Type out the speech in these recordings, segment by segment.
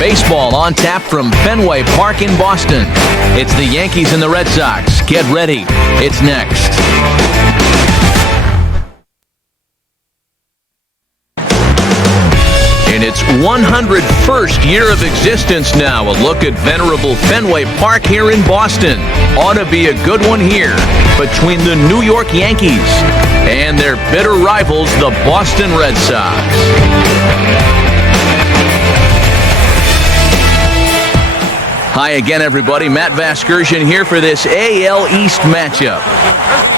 Baseball on tap from Fenway Park in Boston. It's the Yankees and the Red Sox. Get ready. It's next. In its 101st year of existence now, a look at venerable Fenway Park here in Boston. Ought to be a good one here between the New York Yankees and their bitter rivals, the Boston Red Sox. Hi again, everybody. Matt Vasgersian here for this AL East matchup.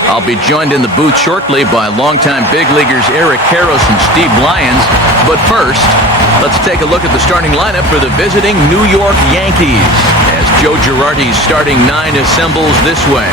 I'll be joined in the booth shortly by longtime big leaguers Eric Karros and Steve Lyons. But first, let's take a look at the starting lineup for the visiting New York Yankees as Joe Girardi's starting nine assembles this way.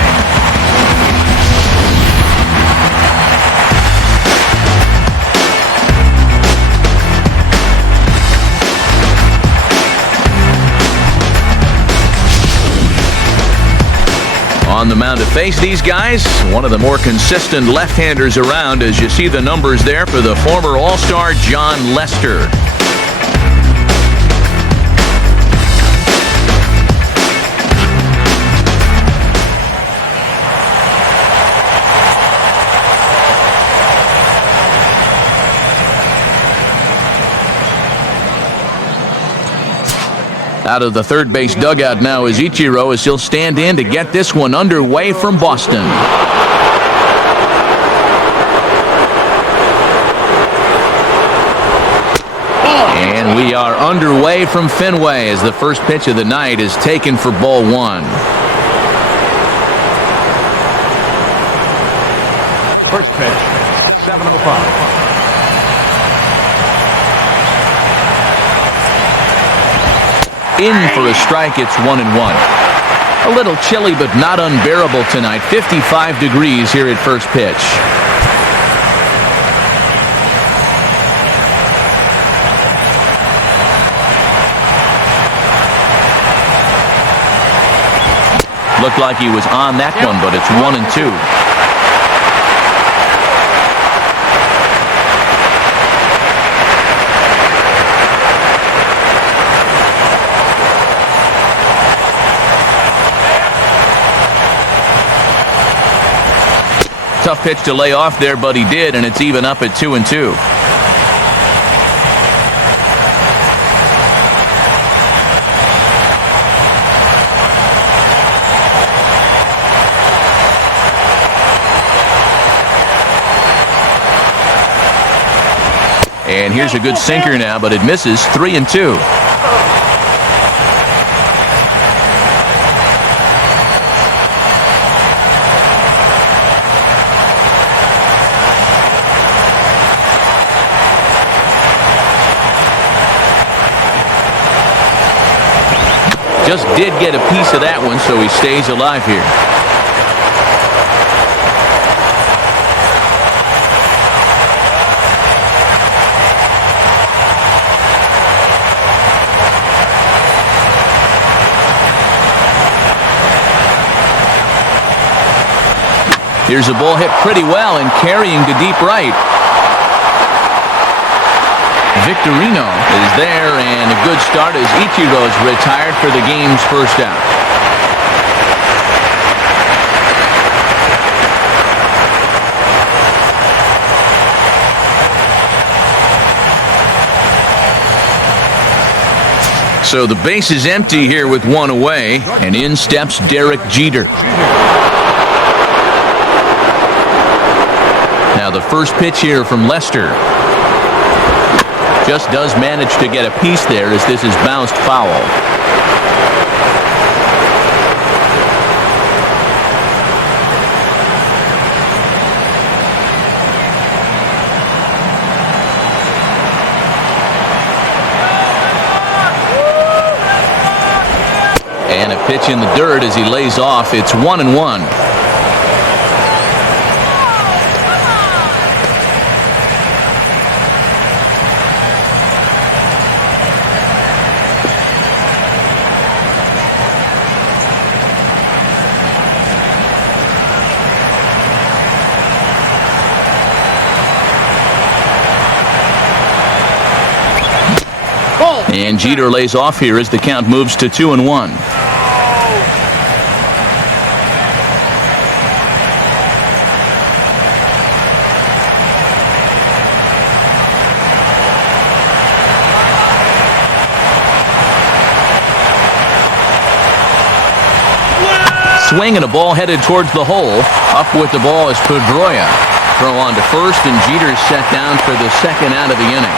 On the mound to face these guys, one of the more consistent left-handers around, as you see the numbers there for the former All-Star Jon Lester. Out of the third base dugout now is Ichiro as he'll stand in to get this one underway from Boston. And we are underway from Fenway as the first pitch of the night is taken for ball one. First pitch, 7:05. In for a strike, it's 1-1. A little chilly, but not unbearable tonight. 55 degrees here at first pitch. Looked like he was on that one, but it's 1-2. Tough pitch to lay off there, but he did, and it's even up at 2-2. And here's a good sinker now, but it misses. 3-2. Just did get a piece of that one, so he stays alive here. Here's a ball hit pretty well and carrying to deep right. Victorino is there, and a good start as Ichiro's retired for the game's first out. So the base is empty here with one away, and in steps Derek Jeter. Now the first pitch here from Lester. Just does manage to get a piece there as this is bounced foul. And a pitch in the dirt as he lays off. It's 1-1. And Jeter lays off here as the count moves to 2-1. Swing and a ball headed towards the hole. Up with the ball is Pedroia. Throw on to first, and Jeter's set down for the second out of the inning.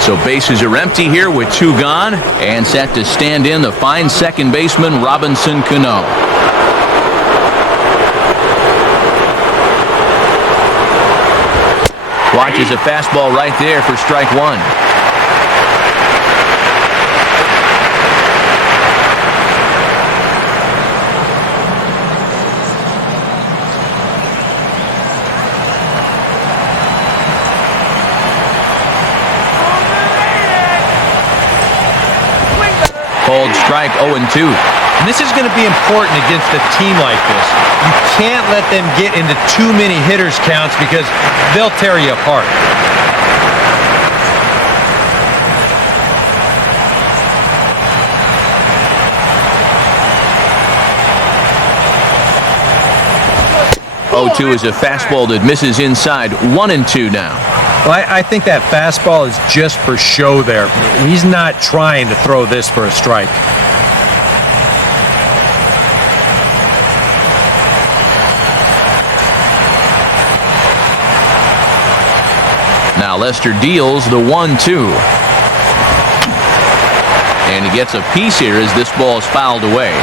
So bases are empty here with 2 gone, and set to stand in the fine second baseman Robinson Cano. Watches a fastball right there for strike 1. Called strike 0-2. And this is going to be important against a team like this. You can't let them get into too many hitters counts because they'll tear you apart. Is a fastball that misses inside. 1-2 now. Well, I think that fastball is just for show there. He's not trying to throw this for a strike. Now Lester deals the 1-2. And he gets a piece here as this ball is fouled away.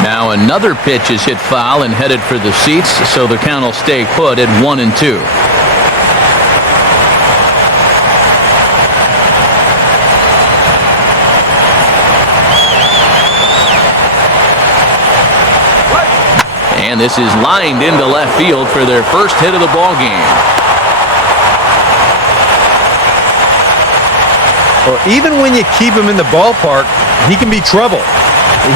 Now another pitch is hit foul and headed for the seats, so the count will stay put at 1-2. And this is lined into left field for their first hit of the ball game. Well, even when you keep him in the ballpark, he can be trouble.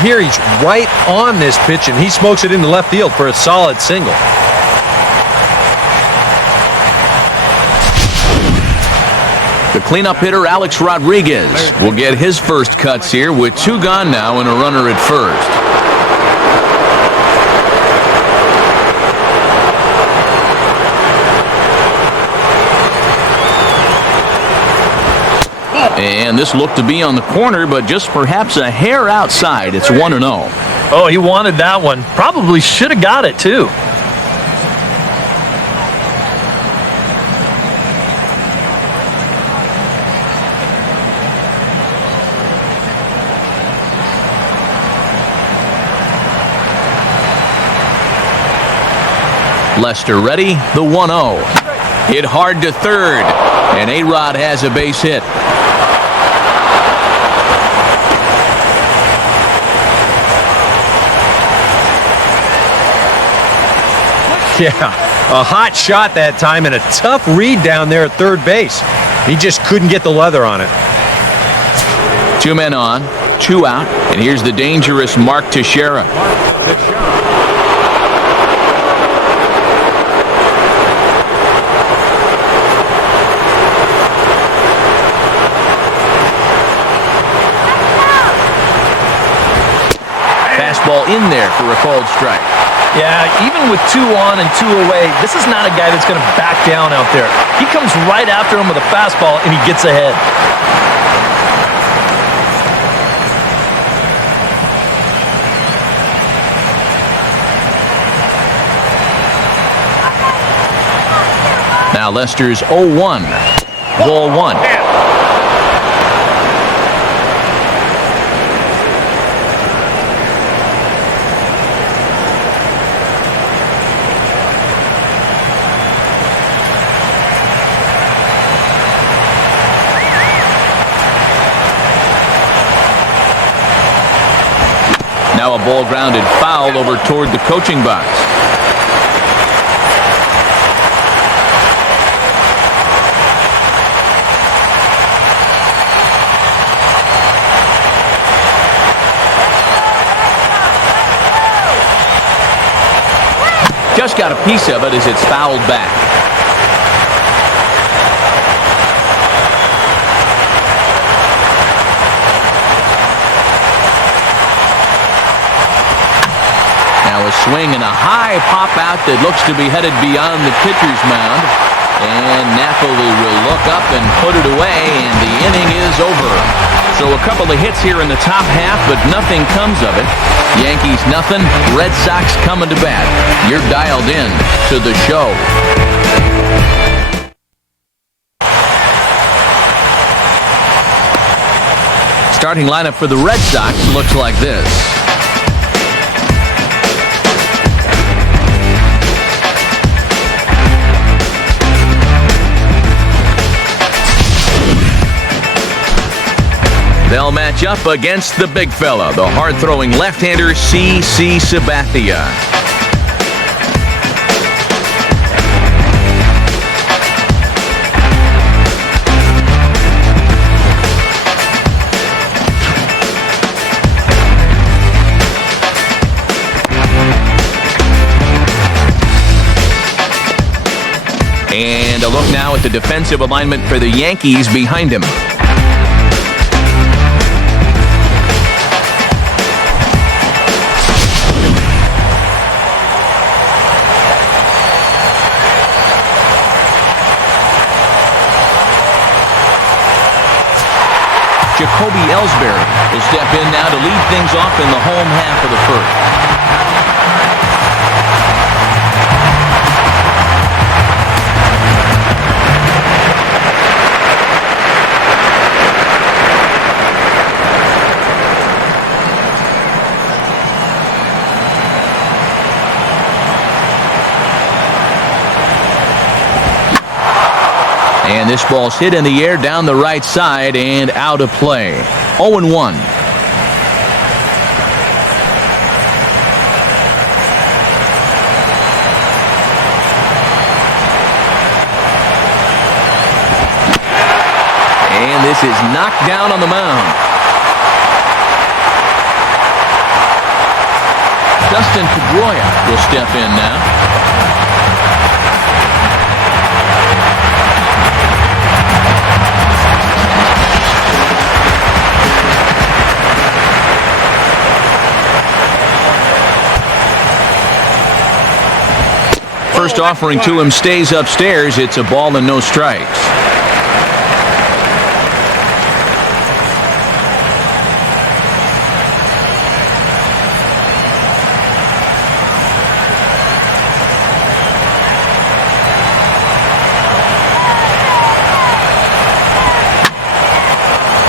Here he's right on this pitch, and he smokes it into left field for a solid single. The cleanup hitter, Alex Rodriguez, will get his first cuts here with 2 gone now and a runner at first. And this looked to be on the corner, but just perhaps a hair outside. It's 1-0. Oh, he wanted that one. Probably should have got it, too. Lester ready, the 1-0. Hit hard to third, and A-Rod has a base hit. Yeah, a hot shot that time and a tough read down there at third base. He just couldn't get the leather on it. 2 men on, 2 out, and here's the dangerous Mark Teixeira. Fastball in there for a called strike. Yeah, even with 2 on and 2 away, this is not a guy that's going to back down out there. He comes right after him with a fastball, and he gets ahead. Now Lester's 0-1. Ball 1. Now a ball grounded foul over toward the coaching box. Just got a piece of it as it's fouled back. Now a swing and a high pop out that looks to be headed beyond the pitcher's mound. And Napoli will look up and put it away, and the inning is over. So a couple of hits here in the top half, but nothing comes of it. Yankees nothing, Red Sox coming to bat. You're dialed in to the show. Starting lineup for the Red Sox looks like this. They'll match up against the big fella, the hard-throwing left-hander C.C. Sabathia. And a look now at the defensive alignment for the Yankees behind him. Jacoby Ellsbury will step in now to lead things off in the home half of the first. And this ball's hit in the air down the right side and out of play. 0-1. And this is knocked down on the mound. Dustin Pedroia will step in now. First offering to him stays upstairs. It's a ball and no strikes.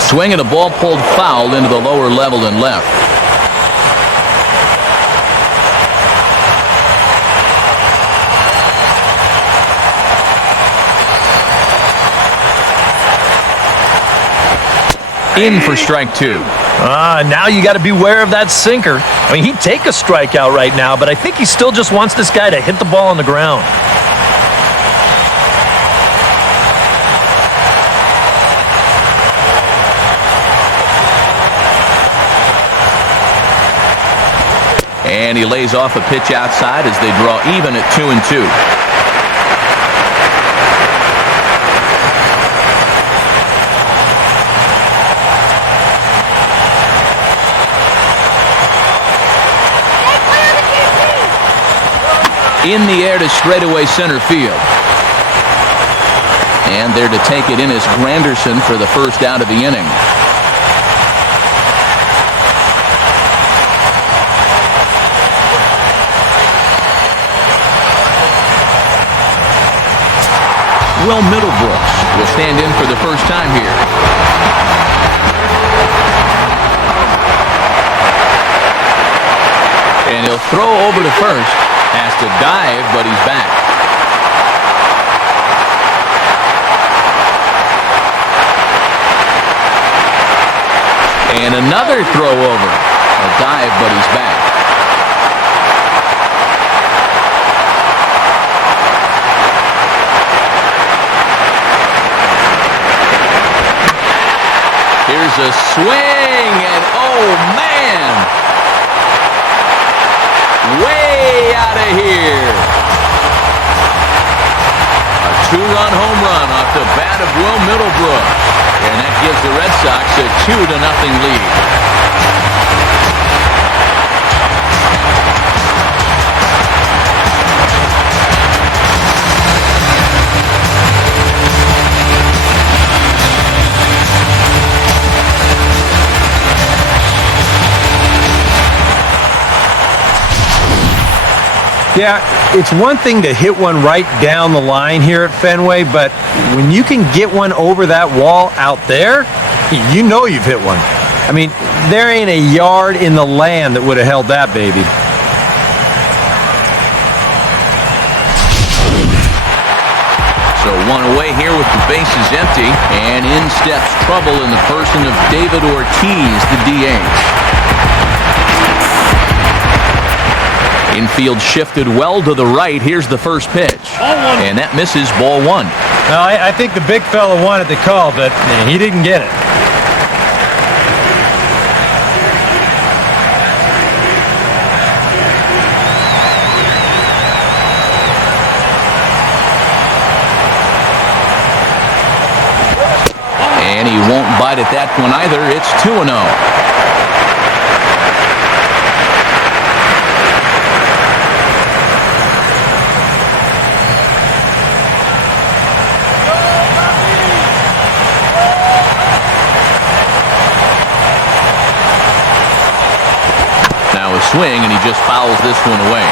Swing and a ball pulled foul into the lower level and left. In for strike two. Now you got to beware of that sinker. I mean, he'd take a strikeout right now, but I think he still just wants this guy to hit the ball on the ground. And he lays off a pitch outside as they draw even at 2-2. In the air to straightaway center field. And there to take it in is Granderson for the first out of the inning. Will Middlebrooks will stand in for the first time here. And he'll throw over to first. Has to dive, but he's back. And another throw over. A dive, but he's back. Here's a swing, and oh, man! Way out of here. A two-run home run off the bat of Will Middlebrook. And that gives the Red Sox a 2-0 lead. Yeah, it's one thing to hit one right down the line here at Fenway, but when you can get one over that wall out there, you know you've hit one. I mean, there ain't a yard in the land that would have held that baby. So one away here with the bases empty, and in steps trouble in the person of David Ortiz, the DH. Infield shifted well to the right. Here's the first pitch. And that misses, ball one. Well, I think the big fella wanted the call, but he didn't get it. And he won't bite at that one either. It's 2-0. Swing, and he just fouls this one away.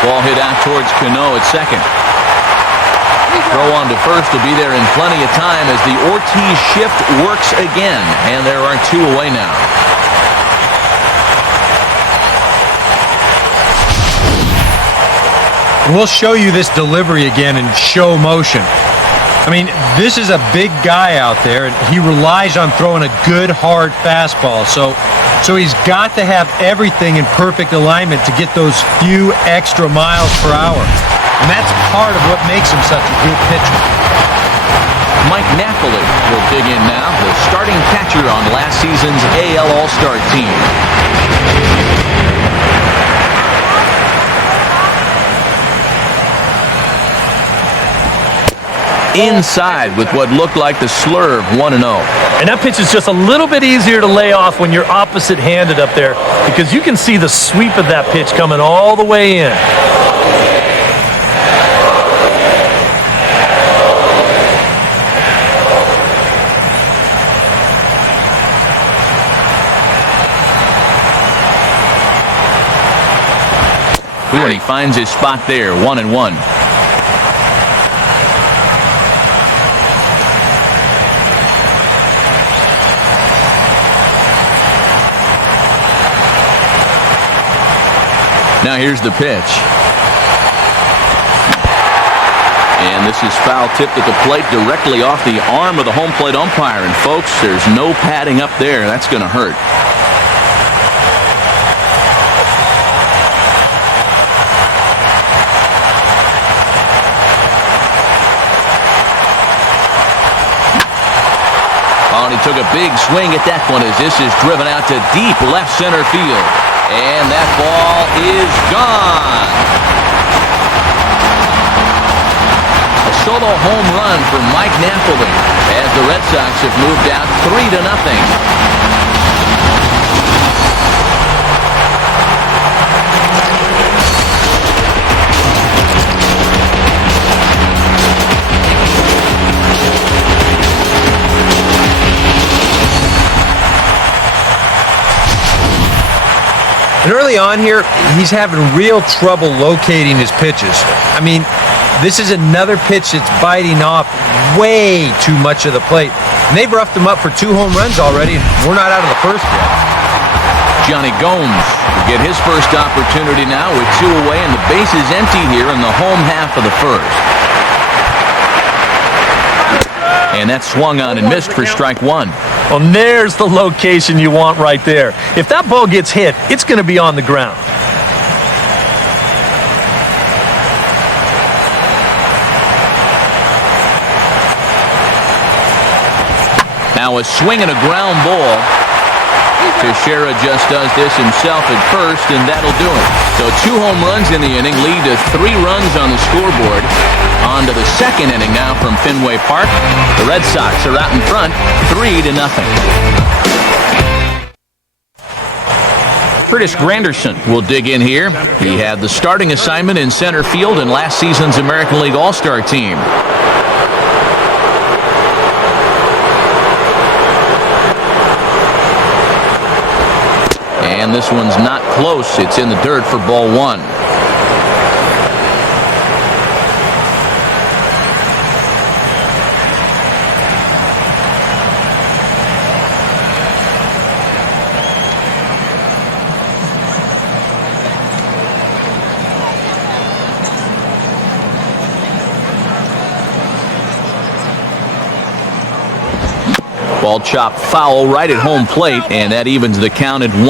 Ball hit out towards Cano at second. Throw on to first will be there in plenty of time as the Ortiz shift works again, and there are two away now. We'll show you this delivery again in show motion. I mean, this is a big guy out there, and he relies on throwing a good, hard fastball. So he's got to have everything in perfect alignment to get those few extra miles per hour. And that's part of what makes him such a good pitcher. Mike Napoli will dig in now, the starting catcher on last season's AL All-Star team. Inside with what looked like the slurve, 1-0. And that pitch is just a little bit easier to lay off when you're opposite-handed up there because you can see the sweep of that pitch coming all the way in. Ooh, and he finds his spot there, 1-1. Now here's the pitch. And this is foul tipped at the plate directly off the arm of the home plate umpire. And folks, there's no padding up there. That's going to hurt. Oh, and he took a big swing at that one as this is driven out to deep left center field. And that ball is gone. A solo home run for Mike Napoli as the Red Sox have moved out 3-0. And early on here, he's having real trouble locating his pitches. I mean, this is another pitch that's biting off way too much of the plate. And they've roughed him up for 2 home runs already, and we're not out of the first yet. Johnny Gomes will get his first opportunity now with 2 away, and the base is empty here in the home half of the first. And that swung on and missed for strike 1. Well, there's the location you want right there. If that ball gets hit, it's going to be on the ground. Now a swing and a ground ball. Teixeira just does this himself at first, and that'll do it. So 2 home runs in the inning lead to 3 runs on the scoreboard. On to the second inning now from Fenway Park. The Red Sox are out in front, 3-0. Curtis Granderson will dig in here. He had the starting assignment in center field in last season's American League All-Star team. And this one's not close. It's in the dirt for ball 1. Ball chopped foul right at home plate, and that evens the count at 1-1.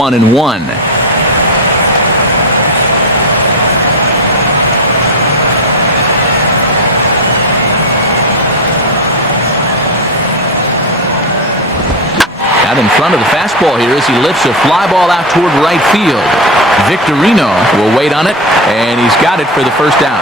Out in front of the fastball here as he lifts a fly ball out toward right field. Victorino will wait on it, and he's got it for the first out.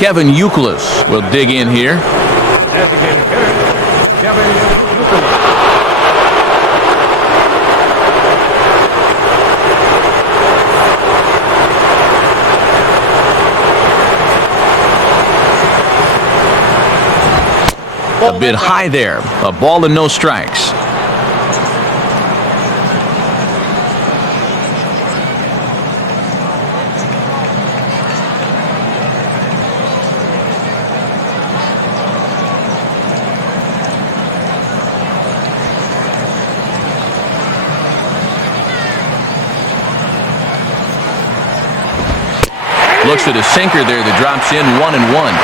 Kevin Youkilis will dig in here. Designated hitter, Kevin Youkilis. A bit high there. A ball and no strikes. Looks at a sinker there that drops in 1-1.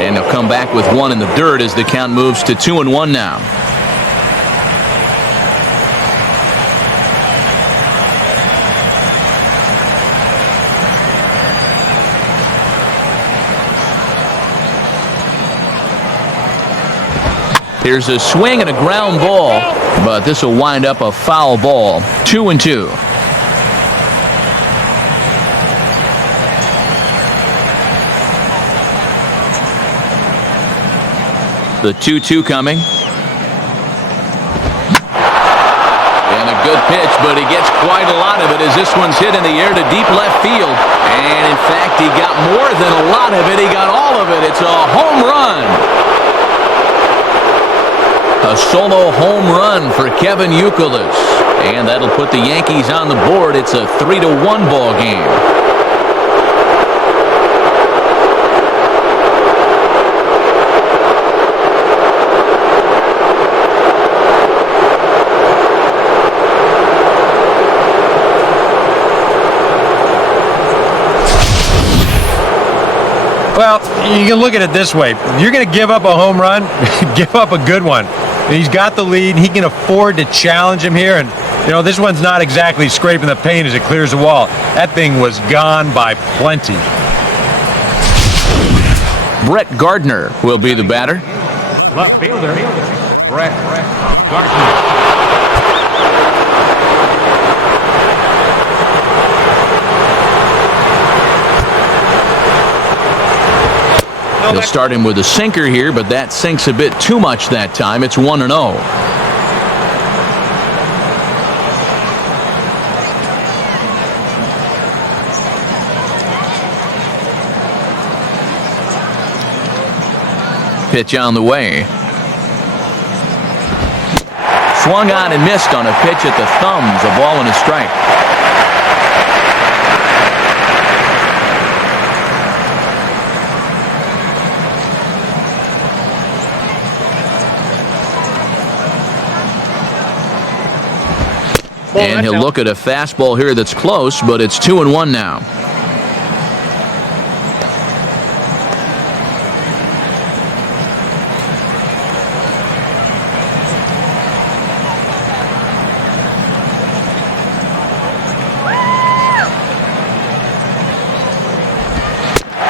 And they'll come back with 1 in the dirt as the count moves to 2-1 now. Here's a swing and a ground ball, but this will wind up a foul ball. 2-2. The 2-2 coming. And a good pitch, but he gets quite a lot of it as this one's hit in the air to deep left field. And in fact, he got more than a lot of it. He got all of it. It's a home run. A solo home run for Kevin Youkilis. And that'll put the Yankees on the board. It's a 3-1 ball game. Well, you can look at it this way. You're going to give up a home run, give up a good one. And he's got the lead. He can afford to challenge him here. And, you know, this one's not exactly scraping the paint as it clears the wall. That thing was gone by plenty. Brett Gardner will be the batter. Left fielder, Brett Gardner. He'll start him with a sinker here, but that sinks a bit too much that time. It's 1-0. Pitch on the way. Swung on and missed on a pitch at the thumbs. A ball and a strike. And he'll look at a fastball here that's close, but it's 2-1 now.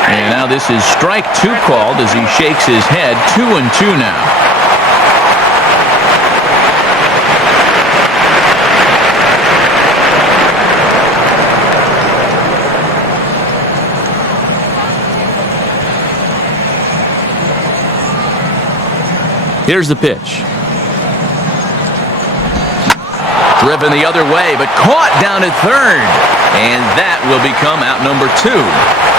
And now this is strike 2 called as he shakes his head. 2-2 now. Here's the pitch. Driven the other way, but caught down at third. And that will become out number 2.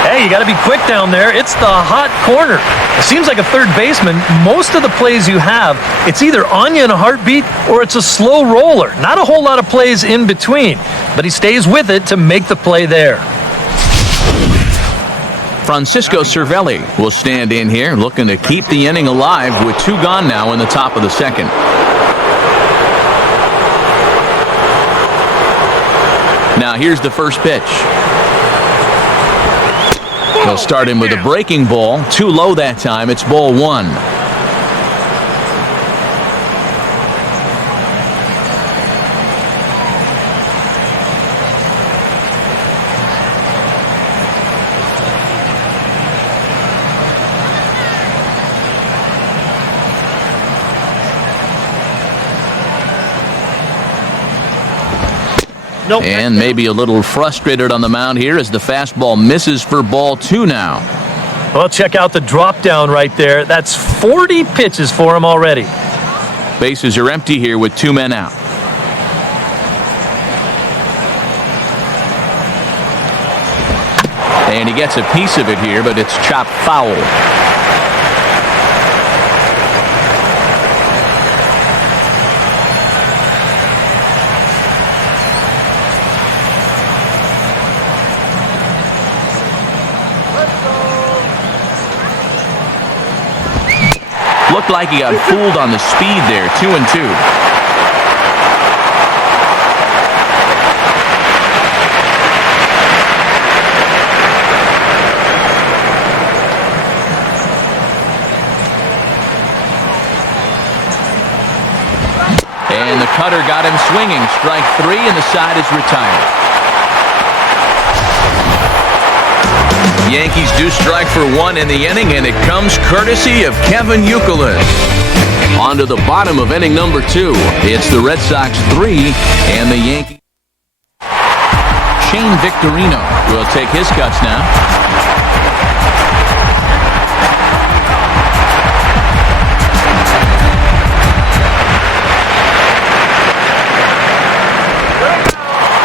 Hey, you got to be quick down there. It's the hot corner. It seems like a third baseman, most of the plays you have, it's either on you in a heartbeat or it's a slow roller. Not a whole lot of plays in between, but he stays with it to make the play there. Francisco Cervelli will stand in here, looking to keep the inning alive with 2 gone now in the top of the second. Now here's the first pitch. They'll start him with a breaking ball. Too low that time. It's ball 1. And maybe a little frustrated on the mound here as the fastball misses for ball 2 now. Well, check out the drop down right there. That's 40 pitches for him already. Bases are empty here with 2 men out. And he gets a piece of it here, but it's chopped foul. Looked like he got fooled on the speed there. 2-2. And the cutter got him swinging. Strike 3, and the side is retired. Yankees do strike for 1 in the inning, and it comes courtesy of Kevin Youkilis. On to the bottom of inning number 2. It's the Red Sox 3 and the Yankees. Shane Victorino will take his cuts now.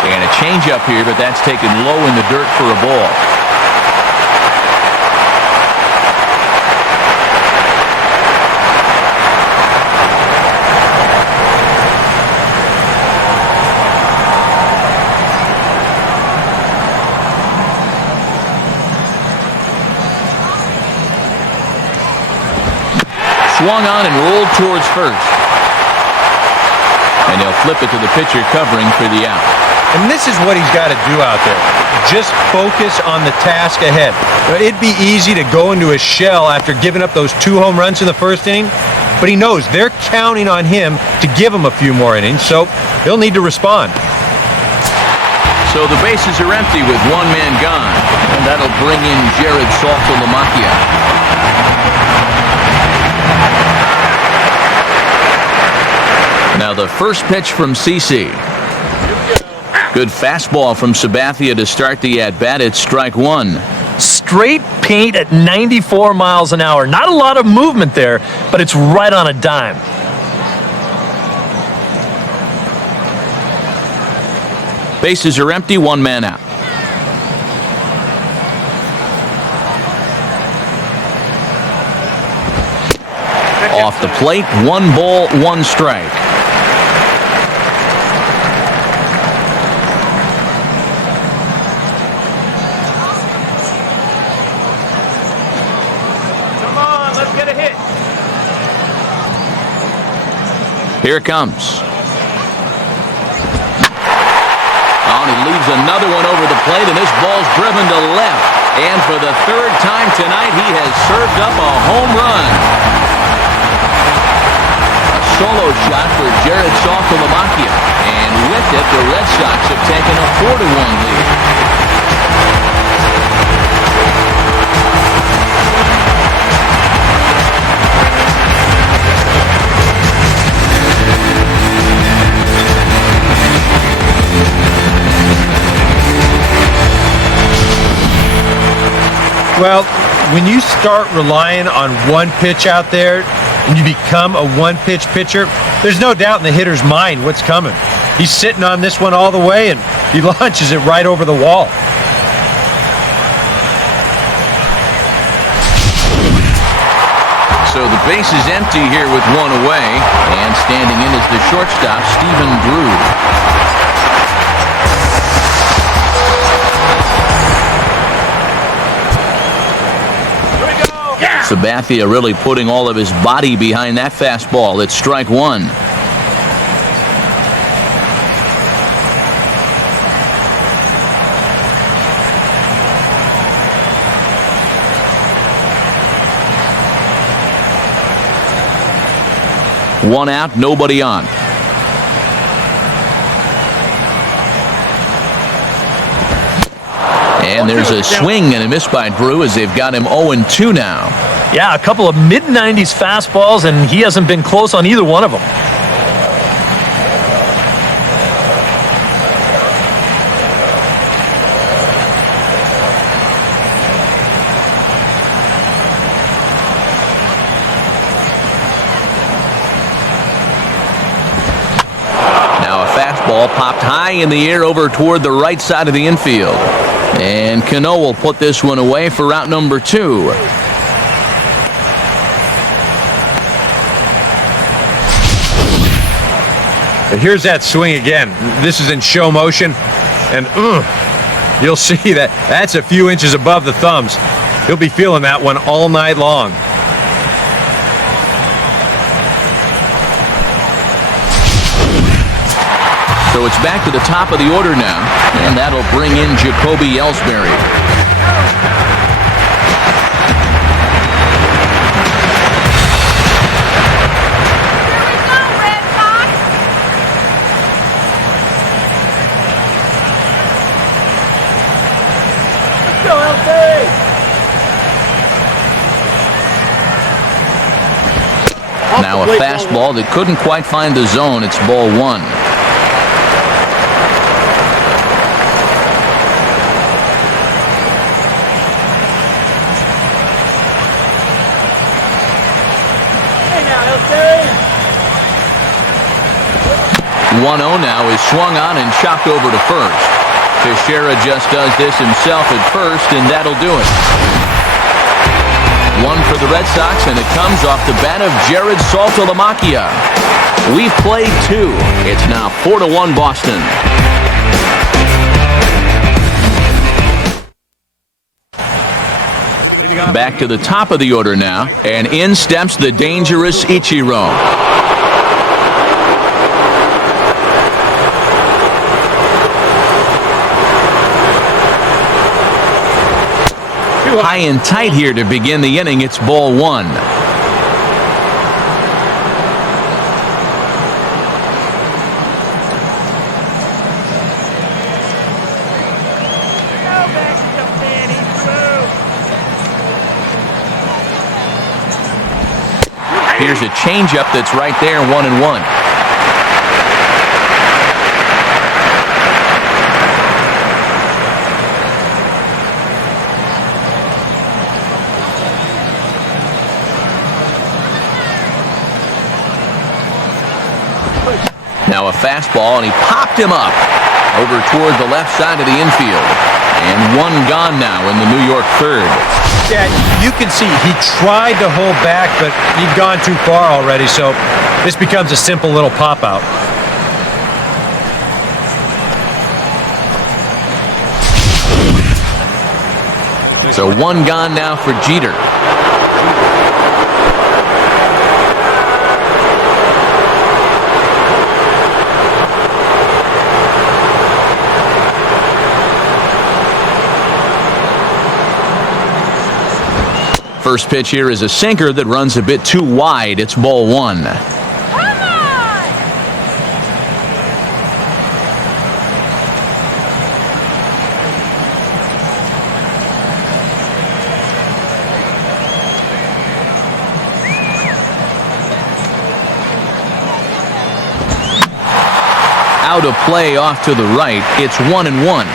And a changeup here, but that's taken low in the dirt for a ball. Swung on and rolled towards first. And they'll flip it to the pitcher covering for the out. And this is what he's got to do out there. Just focus on the task ahead. It'd be easy to go into a shell after giving up those 2 home runs in the first inning, but he knows they're counting on him to give him a few more innings, so he'll need to respond. So the bases are empty with 1 man gone, and that'll bring in Jared Saltalamacchia. Now the first pitch from CC. Good fastball from Sabathia to start the at-bat. It's strike 1. Straight paint at 94 miles an hour. Not a lot of movement there, but it's right on a dime. Bases are empty, one man out. Off the plate, 1 ball, 1 strike. Come on, let's get a hit. Here it comes. He leaves another one over the plate, and this ball's driven to left. And for the 3rd time tonight, he has served up a home run. A solo shot for Jared Saltalamacchia. And with it, the Red Sox have taken a 4-1 lead. Well, when you start relying on one pitch out there and you become a one-pitch pitcher, there's no doubt in the hitter's mind what's coming. He's sitting on this one all the way, and he launches it right over the wall. So the base is empty here with 1 away, and standing in is the shortstop, Stephen Drew. Sabathia really putting all of his body behind that fastball. It's strike 1. One out, nobody on. And there's a swing and a miss by Drew as they've got him 0-2 now. Yeah, a couple of mid-90s fastballs, and he hasn't been close on either one of them. Now a fastball popped high in the air over toward the right side of the infield. And Cano will put this one away for out number 2. But here's that swing again. This is in show motion, and you'll see that that's a few inches above the thumbs. He'll be feeling that one all night long. So it's back to the top of the order now, and that'll bring in Jacoby Ellsbury. Now a fastball that couldn't quite find the zone. It's ball 1. Hey now, LC. 1-0 now is swung on and chopped over to first. Teixeira just does this himself at first, and that'll do it. 1 for the Red Sox, and it comes off the bat of Jared Saltalamacchia. We've played 2. It's now 4-1 Boston. Back to the top of the order now, and in steps the dangerous Ichiro. High and tight here to begin the inning. It's ball 1. Here's a changeup that's right there, 1-1. fastball, and he popped him up over toward the left side of the infield. And one gone now in the New York third. Yeah, you can see he tried to hold back, but he'd gone too far already, so this becomes a simple little pop-out. So one gone now for Jeter. First pitch here is a sinker that runs a bit too wide. It's ball one. Out of play off to the right. It's 1-1.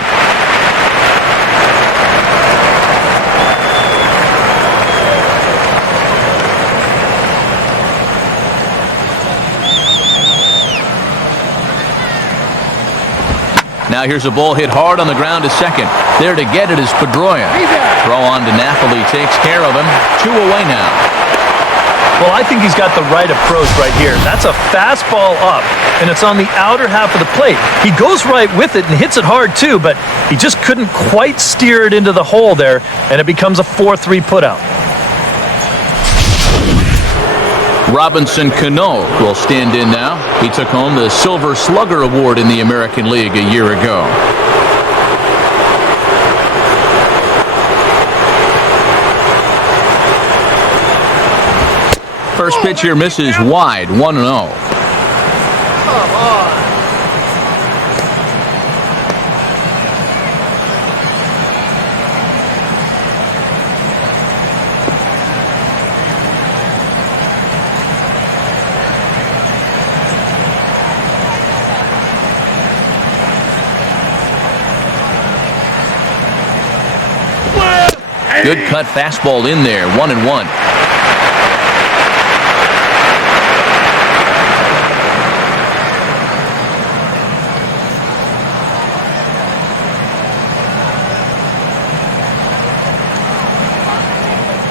Now here's a ball hit hard on the ground to second. There to get it is Pedroia. Throw on to Napoli takes care of him. 2 away now. Well, I think he's got the right approach right here. That's a fastball up, and it's on the outer half of the plate. He goes right with it and hits it hard too, but he just couldn't quite steer it into the hole there, and it becomes a 4-3 putout. Robinson Cano will stand in now. He took home the Silver Slugger Award in the American League a year ago. First pitch here misses wide, 1-0. Good cut fastball in there, 1-1.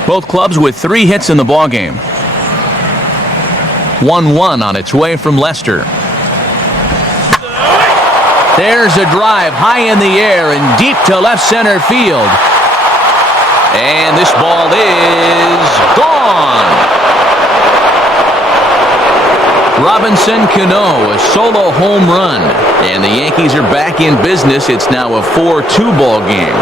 Both clubs with 3 hits in the ballgame. 1-1 on its way from Lester. There's a drive high in the air and deep to left center field. And this ball is gone. Robinson Cano, a solo home run. And the Yankees are back in business. It's now a 4-2 ball game.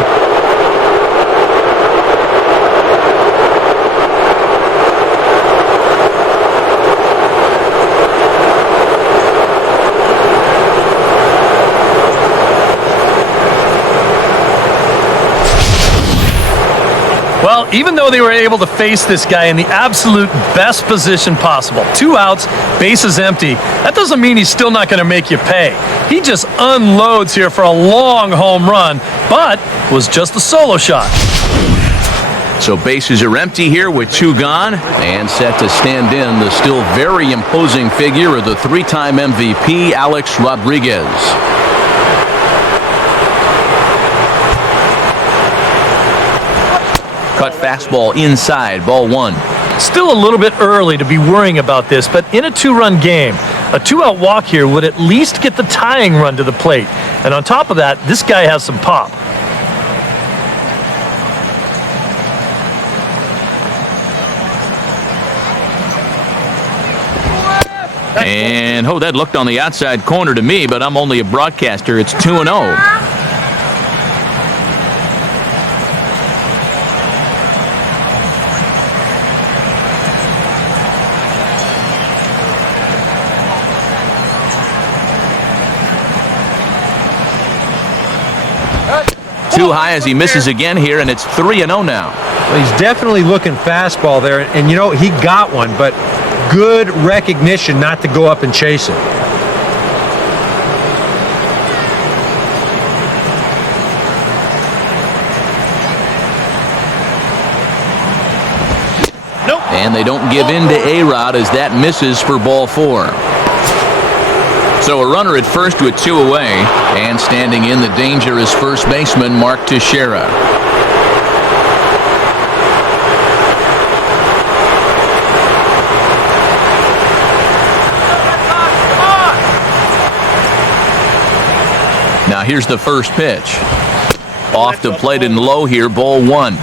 Well, even though they were able to face this guy in the absolute best position possible, 2 outs, bases empty, that doesn't mean he's still not going to make you pay. He just unloads here for a long home run, but was just a solo shot. So bases are empty here with 2 gone, and set to stand in the still very imposing figure of the 3-time MVP, Alex Rodriguez. Cut fastball inside, ball 1. Still a little bit early to be worrying about this, but in a 2-run game, a 2-out walk here would at least get the tying run to the plate. And on top of that, this guy has some pop. And, that looked on the outside corner to me, but I'm only a broadcaster. It's 2-0. Too high as he misses again here, and it's 3-0 now. Well, he's definitely looking fastball there, and he got one, but good recognition not to go up and chase it. Nope. And they don't give in to A-Rod as that misses for ball 4. So a runner at first with 2 away, and standing in the dangerous first baseman, Mark Teixeira. Now here's the first pitch. Off the plate and low here, ball 1.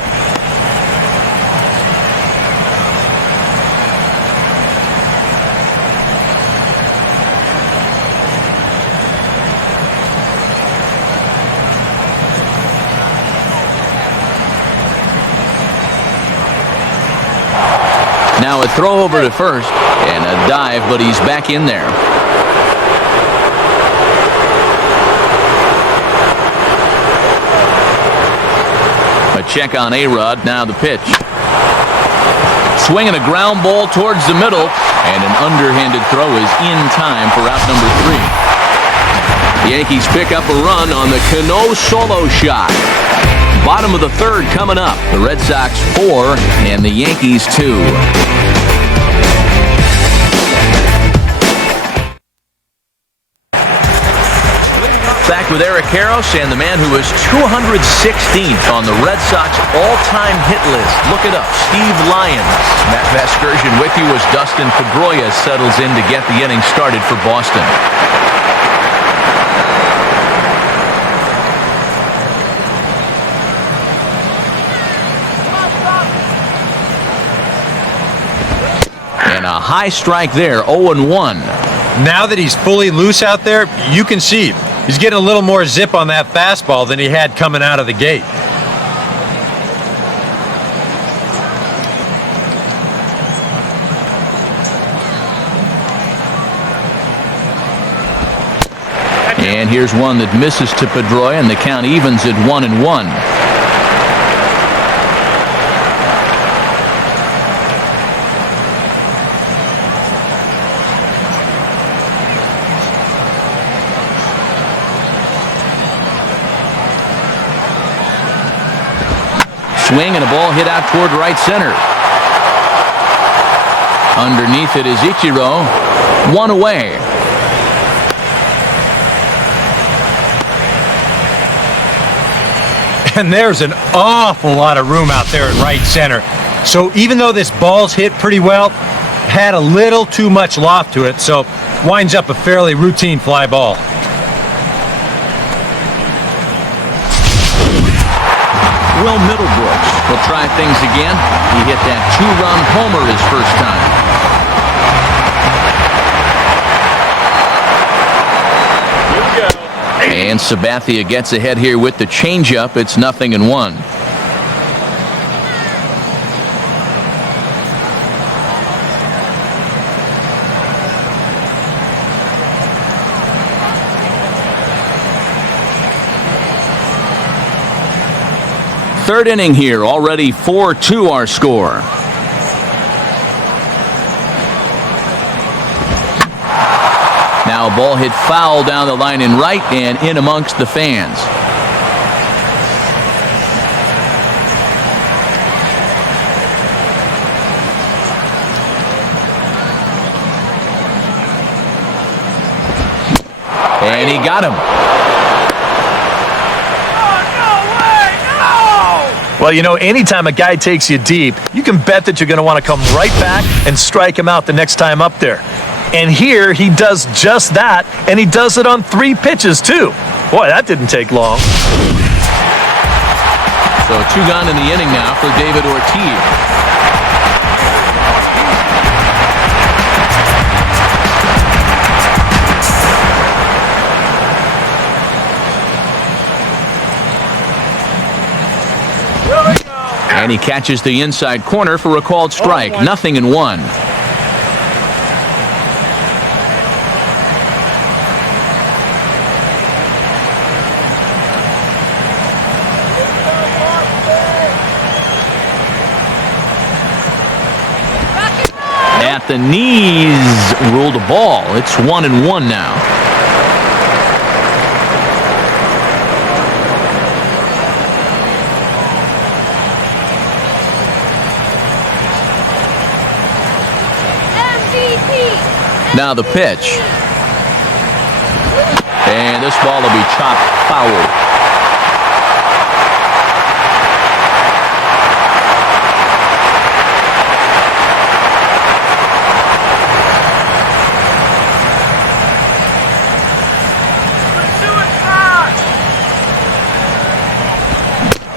Now a throw over to first and a dive, but he's back in there. A check on A-Rod. Now the pitch. Swinging a ground ball towards the middle, and an underhanded throw is in time for out number 3. The Yankees pick up a run on the Cano solo shot. Bottom of the 3rd coming up. The Red Sox 4 and the Yankees 2. Back with Eric Karros and the man who is 216th on the Red Sox all-time hit list. Look it up, Steve Lyons. Matt Vasgersian with you as Dustin Pedroia settles in to get the inning started for Boston. And a high strike there, 0-1. Now that he's fully loose out there, you can see he's getting a little more zip on that fastball than he had coming out of the gate. And here's one that misses to Pedroia, and the count evens at 1-1. Swing and a ball hit out toward right center. Underneath it is Ichiro. 1 away. And there's an awful lot of room out there at right center. So even though this ball's hit pretty well, had a little too much loft to it, so winds up a fairly routine fly ball. Will Middlebrooks will try things again. He hit that 2-run homer his first time. And Sabathia gets ahead here with the changeup. It's 0-1. Third inning here, already 4-2 our score. Now a ball hit foul down the line in right and in amongst the fans. And he got him. Well, you know, anytime a guy takes you deep, you can bet that you're going to want to come right back and strike him out the next time up there. And here he does just that, and he does it on 3 pitches too. Boy, that didn't take long. So 2 gone in the inning now for David Ortiz. And he catches the inside corner for a called strike. 0-1. At the knees, ruled a ball. It's 1-1 now. Now the pitch. this ball will be chopped foul.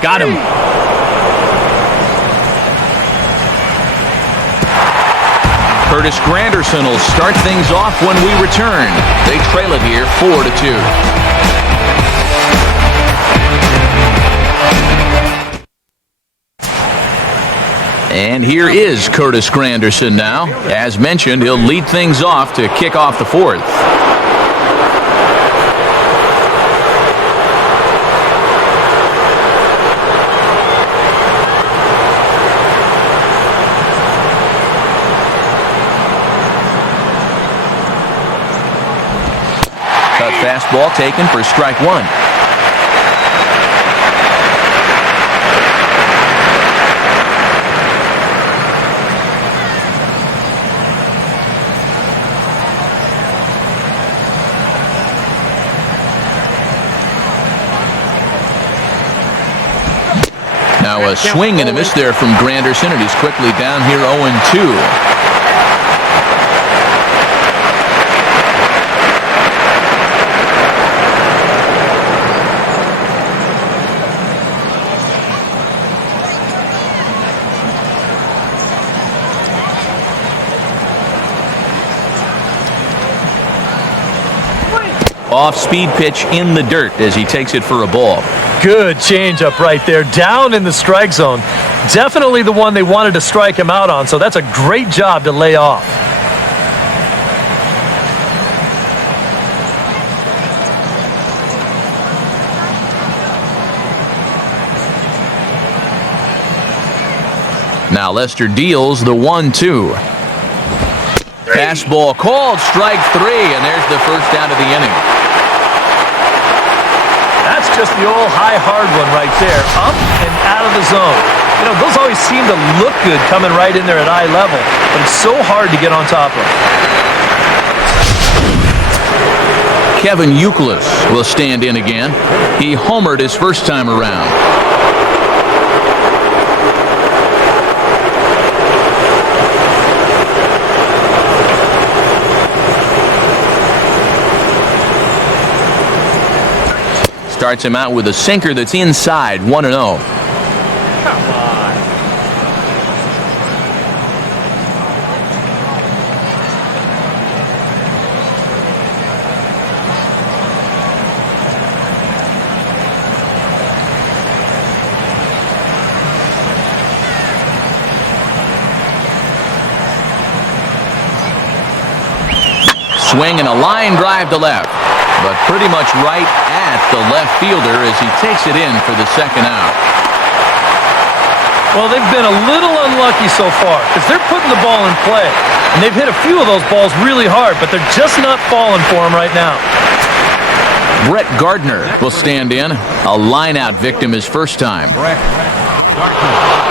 Got him. Curtis Granderson will start things off when we return. They trail it here 4-2. And here is Curtis Granderson now. As mentioned, he'll lead things off to kick off the fourth. Fastball taken for strike one. Now a swing and a miss there from Granderson, and he's quickly down here 0-2. Off-speed pitch in the dirt as he takes it for a ball. Good changeup right there, down in the strike zone. Definitely the one they wanted to strike him out on, so that's a great job to lay off. Now Lester deals the 1-2. Fastball called, strike three, and there's the first out of the inning. That's just the old high hard one right there, up and out of the zone. You know, those always seem to look good coming right in there at eye level, but it's so hard to get on top of. Kevin Youkilis will stand in again. He homered his first time around. Starts him out with a sinker that's inside, 1-0. Come on. Swing and a line drive to left, but pretty much right at the left fielder as he takes it in for the second out. Well, they've been a little unlucky so far because they're putting the ball in play. And they've hit a few of those balls really hard, but they're just not falling for him right now. Brett Gardner will stand in. A line-out victim his first time. Brett Gardner.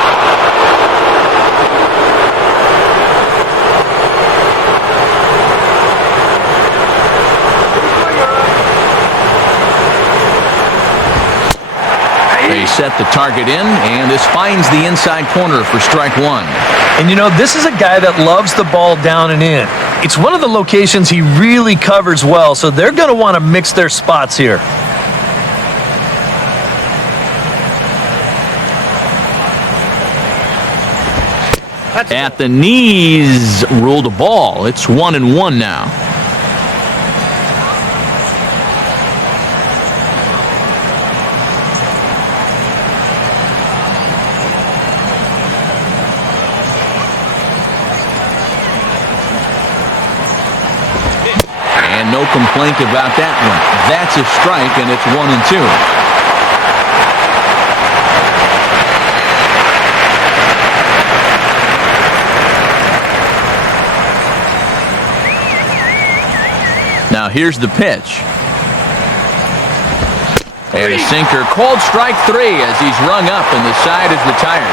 They set the target in, and this finds the inside corner for strike one. And you know, this is a guy that loves the ball down and in. It's one of the locations he really covers well, so they're going to want to mix their spots here. At the knees, ruled a ball. It's 1-1 now. No complaint about that one. That's a strike, and it's 1-2. Now here's the pitch. And a sinker called strike three as he's rung up and the side is retired.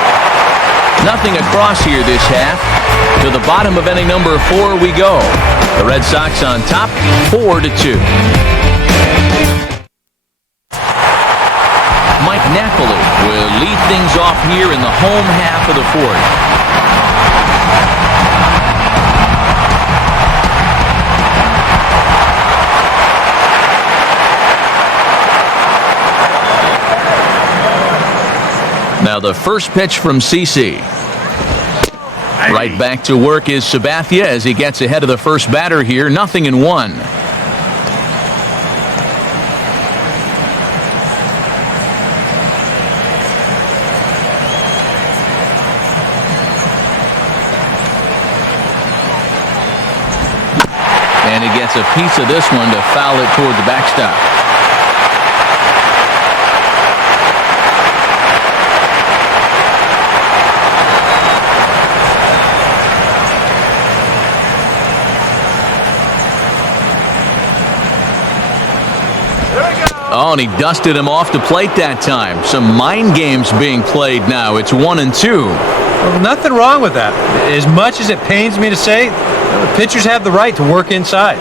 Nothing across here this half. To the bottom of inning number 4 we go. The Red Sox on top, 4-2. Napoli will lead things off here in the home half of the fourth. Now the first pitch from CC. Right back to work is Sabathia as he gets ahead of the first batter here. 0-1. And he gets a piece of this one to foul it toward the backstop. Oh, and he dusted him off the plate that time. Some mind games being played now. It's 1-2. Well, nothing wrong with that. As much as it pains me to say, the pitchers have the right to work inside.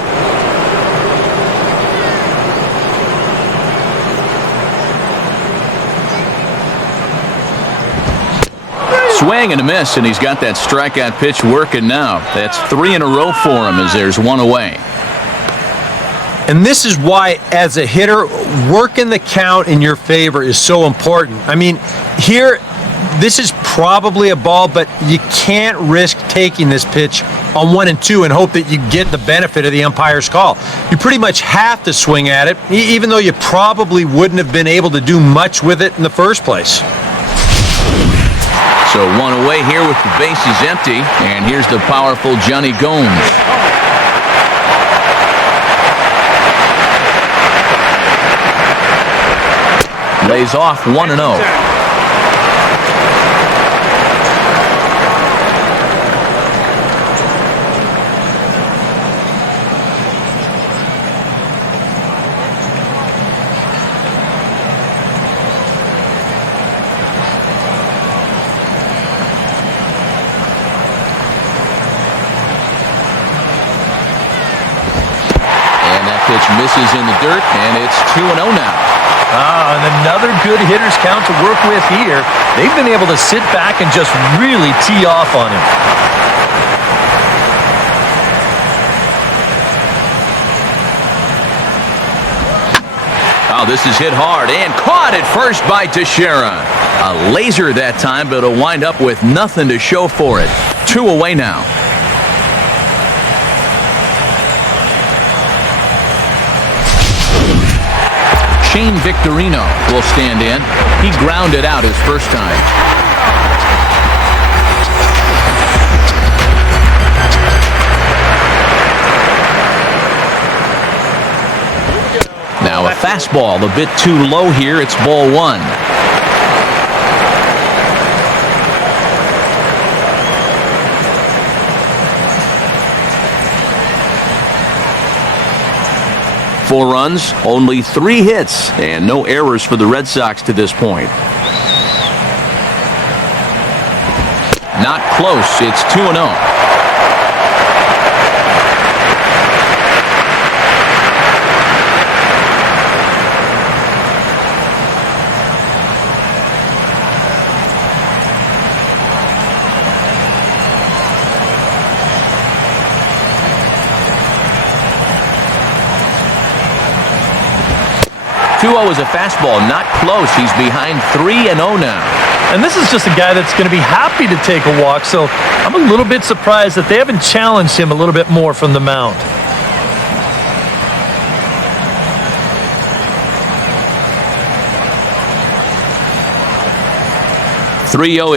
Swing and a miss, and he's got that strikeout pitch working now. That's 3 in a row for him as there's one away. And this is why, as a hitter, working the count in your favor is so important. I mean, here, this is probably a ball, but you can't risk taking this pitch on 1-2 and hope that you get the benefit of the umpire's call. You pretty much have to swing at it, even though you probably wouldn't have been able to do much with it in the first place. So one away here with the bases empty, and here's the powerful Johnny Gomes. Lays off 1-0. And that pitch misses in the dirt, and it's 2-0 now. And another good hitter's count to work with here. They've been able to sit back and just really tee off on him. Oh, this is hit hard and caught at first by Teixeira. A laser that time, but it'll wind up with nothing to show for it. 2 away now. Shane Victorino will stand in. He grounded out his first time. Now a fastball a bit too low here. It's ball 1. Four runs, only 3 hits, and no errors for the Red Sox to this point. Not close. It's 2-0. Is a fastball, not close. He's behind 3-0 now. And this is just a guy that's going to be happy to take a walk, so I'm a little bit surprised that they haven't challenged him a little bit more from the mound.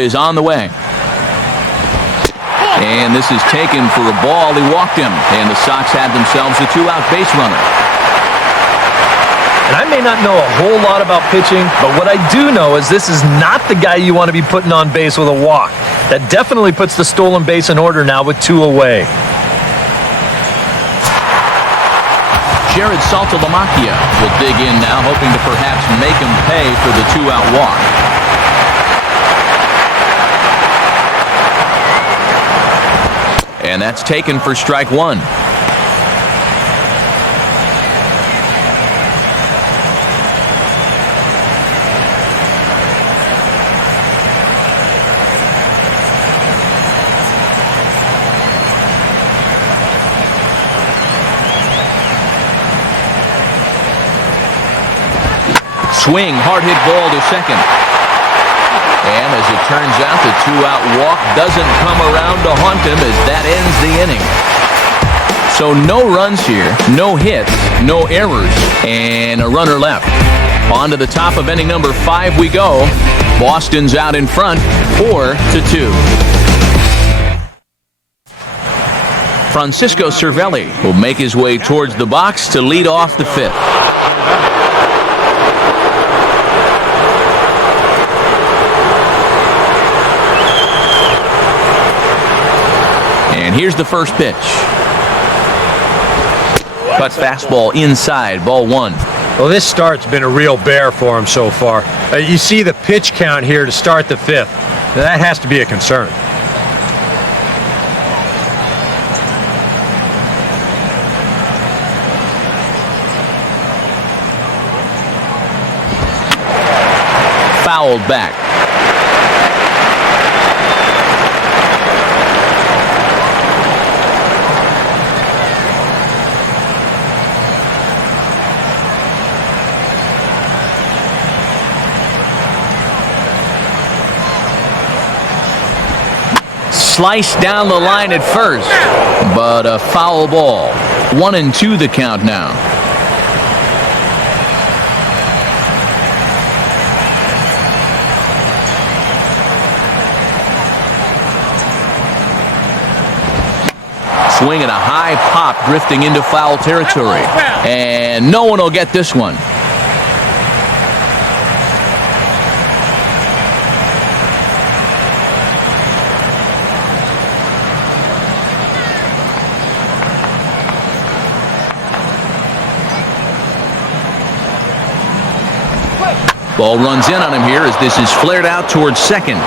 Is on the way. And this is taken for a ball. He walked him, and the Sox had themselves a 2-out base runner. And I may not know a whole lot about pitching, but what I do know is this is not the guy you want to be putting on base with a walk. That definitely puts the stolen base in order now with 2 away. Jared Saltalamacchia will dig in now, hoping to perhaps make him pay for the 2-out walk. And that's taken for strike 1. swing, hard hit ball to second. And as it turns out, the two-out walk doesn't come around to haunt him as that ends the inning. So no runs here, no hits, no errors, and a runner left. On to the top of inning number 5 we go. Boston's out in front, 4-2. Francisco Cervelli will make his way towards the box to lead off the 5th. And here's the first pitch. Cut fastball inside, ball 1. Well, this start's been a real bear for him so far. You see the pitch count here to start the 5th. That has to be a concern. Fouled back. Sliced down the line at first, but a foul ball. 1-2 the count now. Swing and a high pop drifting into foul territory. And no one will get this one. Ball runs in on him here as this is flared out towards second.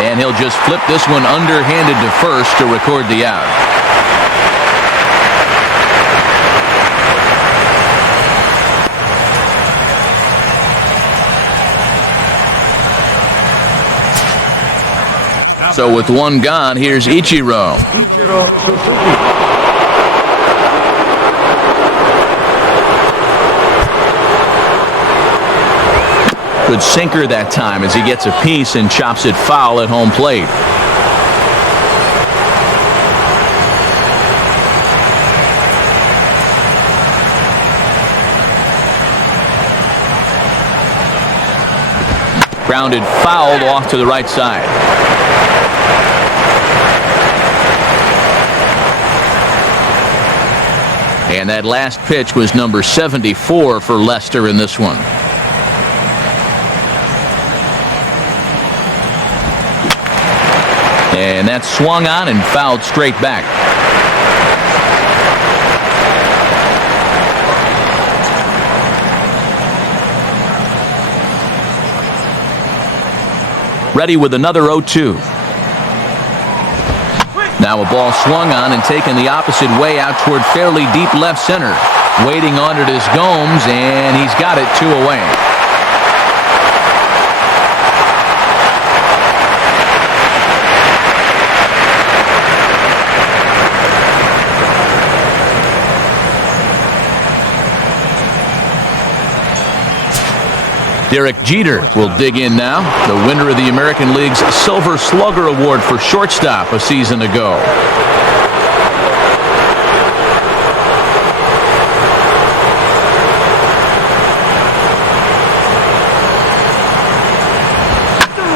And he'll just flip this one underhanded to first to record the out. So with one gone, here's Ichiro. Good sinker that time as he gets a piece and chops it foul at home plate. Grounded foul off to the right side. And that last pitch was number 74 for Lester in this one. And that swung on and fouled straight back. Ready with another 0-2. Now a ball swung on and taken the opposite way out toward fairly deep left center. Waiting on it is Gomes, and he's got it 2 away. Derek Jeter will dig in now, the winner of the American League's Silver Slugger Award for shortstop a season ago.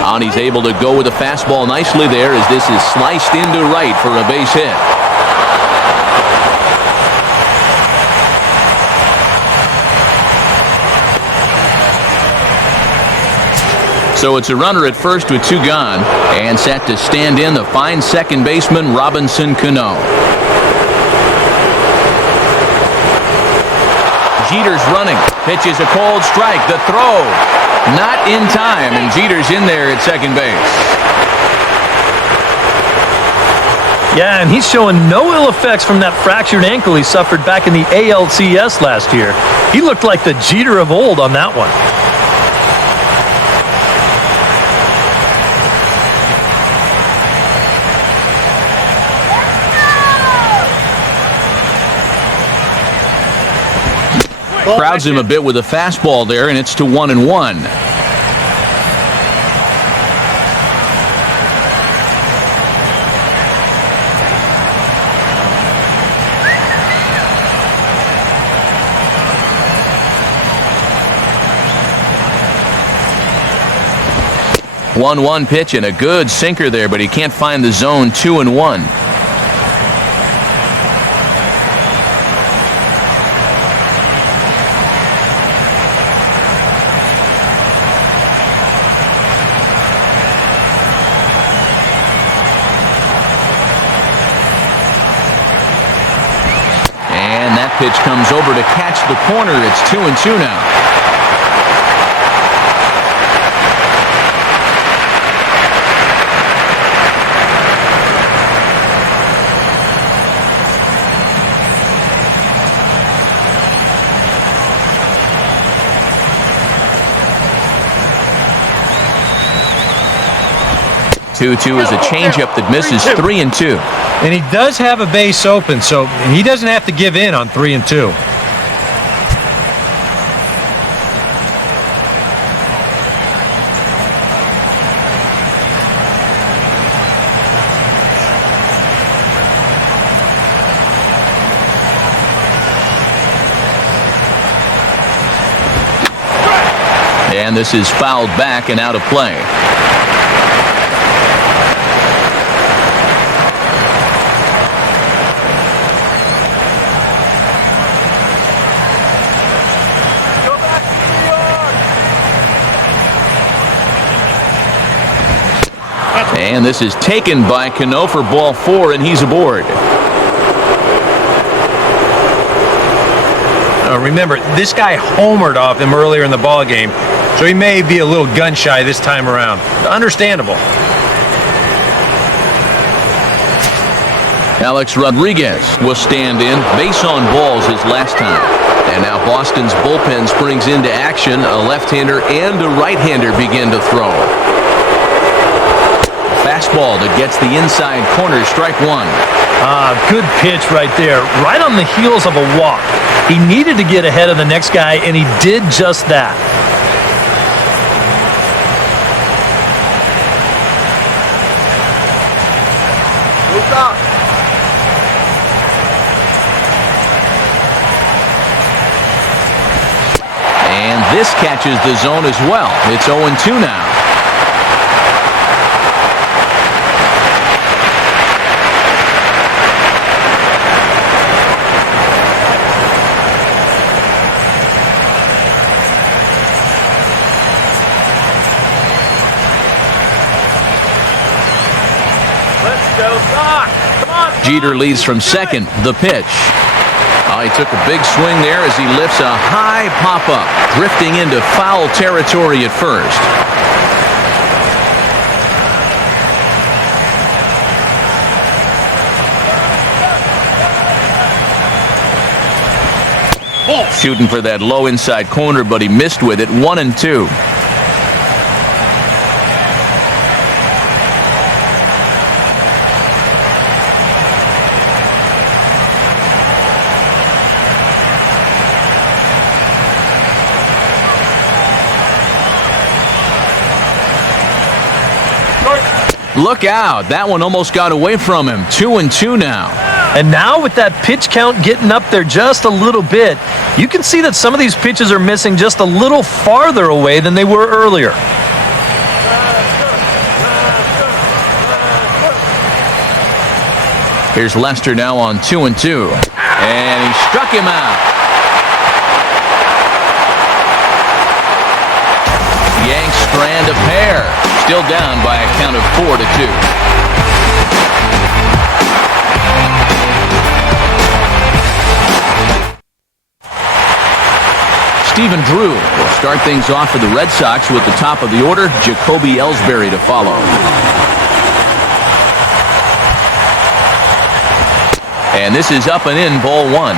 And he's able to go with a fastball nicely there as this is sliced into right for a base hit. So it's a runner at first with 2 gone, and set to stand in the fine second baseman Robinson Cano. Jeter's running. Pitches a cold strike. The throw. Not in time, and Jeter's in there at second base. Yeah, and he's showing no ill effects from that fractured ankle he suffered back in the ALCS last year. He looked like the Jeter of old on that one. Crowds him a bit with a fastball there, and it's to 1-1. One pitch and a good sinker there, but he can't find the zone. 2-1. And that pitch comes over to catch the corner. It's 2-2 now. Two is a changeup that misses. 3-2. And he does have a base open, so he doesn't have to give in on 3-2. And this is fouled back and out of play. And this is taken by Cano for ball 4, and he's aboard. Remember, this guy homered off him earlier in the ball game, so he may be a little gun shy this time around. Understandable. Alex Rodriguez will stand in. Base on balls his last time. And now Boston's bullpen springs into action. A left-hander and a right-hander begin to throw. Fastball that gets the inside corner. Strike 1. Good pitch right there. Right on the heels of a walk. He needed to get ahead of the next guy, and he did just that. Move out. And this catches the zone as well. It's 0-2 now. Jeter leads from second. The pitch. He took a big swing there as he lifts a high pop-up, drifting into foul territory at first. Shooting for that low inside corner, but he missed with it. 1-2. Look out. That one almost got away from him. 2-2 now. And now with that pitch count getting up there just a little bit, you can see that some of these pitches are missing just a little farther away than they were earlier. Here's Lester now on 2-2. And he struck him out. Yanks strand a pair. Still down by a count of 4-2. Stephen Drew will start things off for the Red Sox with the top of the order. Jacoby Ellsbury to follow. And this is up and in, ball 1.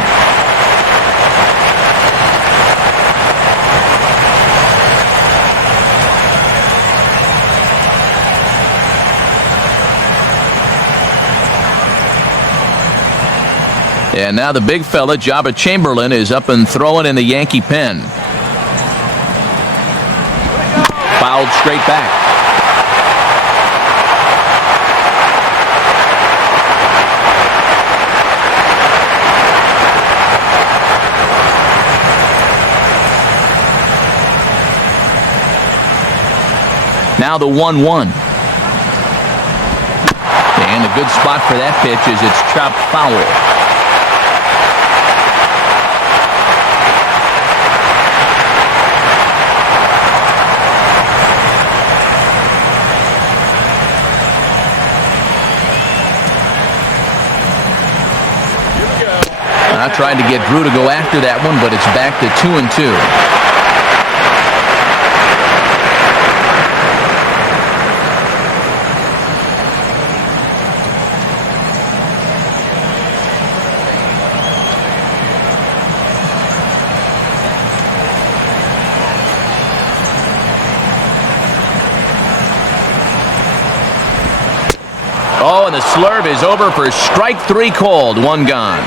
And now the big fella, Jabba Chamberlain, is up and throwing in the Yankee pen. Fouled straight back. Now the 1-1. And a good spot for that pitch as it's chopped foul. I tried to get Drew to go after that one, but it's back to 2-2. Oh, and the slurve is over for strike 3 called. One gone.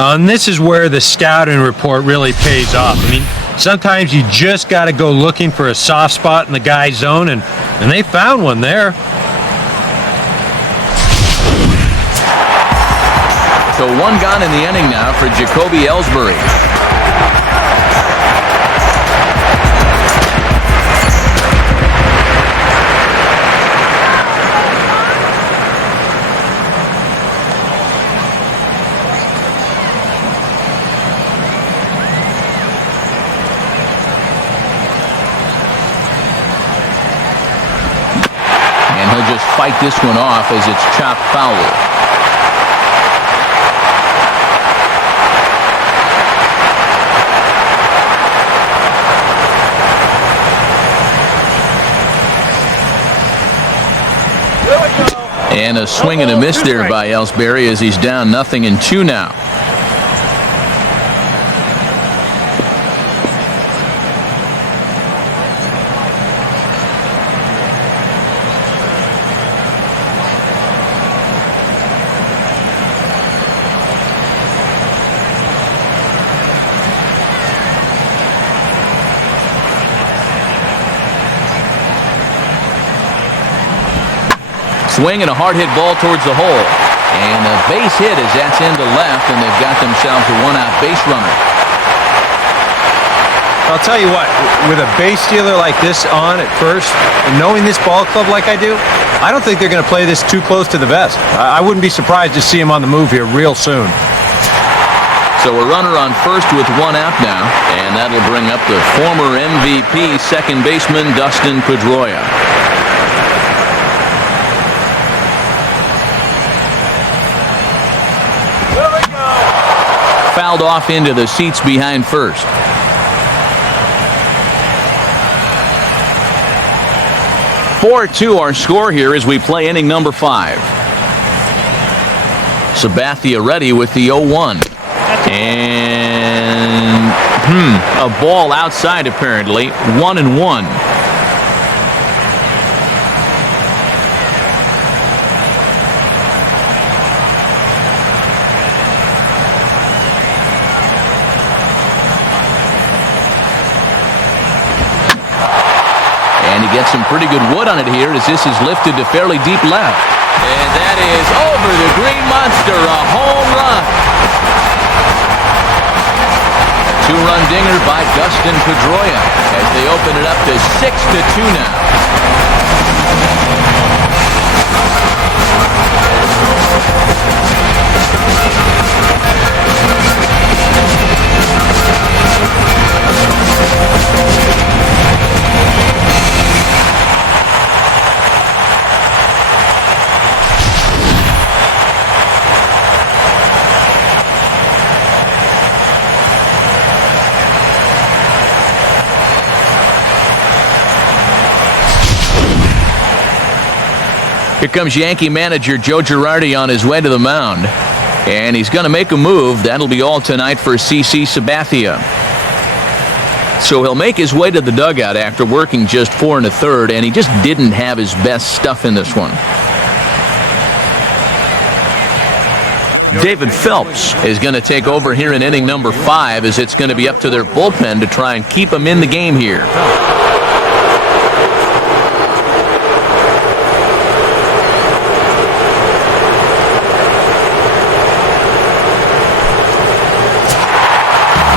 And this is where the scouting report really pays off. I mean, sometimes you just got to go looking for a soft spot in the guy's zone, and they found one there. So one gone in the inning now for Jacoby Ellsbury. Fight this one off as it's chopped foul. And a swing and a miss there by Ellsbury as he's down 0-2 now. Swing and a hard hit ball towards the hole. And a base hit as that's into left, and they've got themselves a one-out base runner. I'll tell you what, with a base stealer like this on at first, and knowing this ball club like I do, I don't think they're going to play this too close to the vest. I wouldn't be surprised to see him on the move here real soon. So a runner on first with one out now, and that'll bring up the former MVP second baseman Dustin Pedroia. Fouled off into the seats behind first. (4-2) our score here as we play inning number 5. Sabathia ready with the 0-1. And a ball outside apparently. 1-1. Gets some pretty good wood on it here as this is lifted to fairly deep left. And that is over the Green Monster, a home run. Two-run dinger by Dustin Pedroia as they open it up to 6-2 now. Here comes Yankee manager Joe Girardi on his way to the mound. And he's going to make a move. That'll be all tonight for CC Sabathia. So he'll make his way to the dugout after working just 4 1/3, and he just didn't have his best stuff in this one. David Phelps is going to take over here in inning number 5, as it's going to be up to their bullpen to try and keep them in the game here.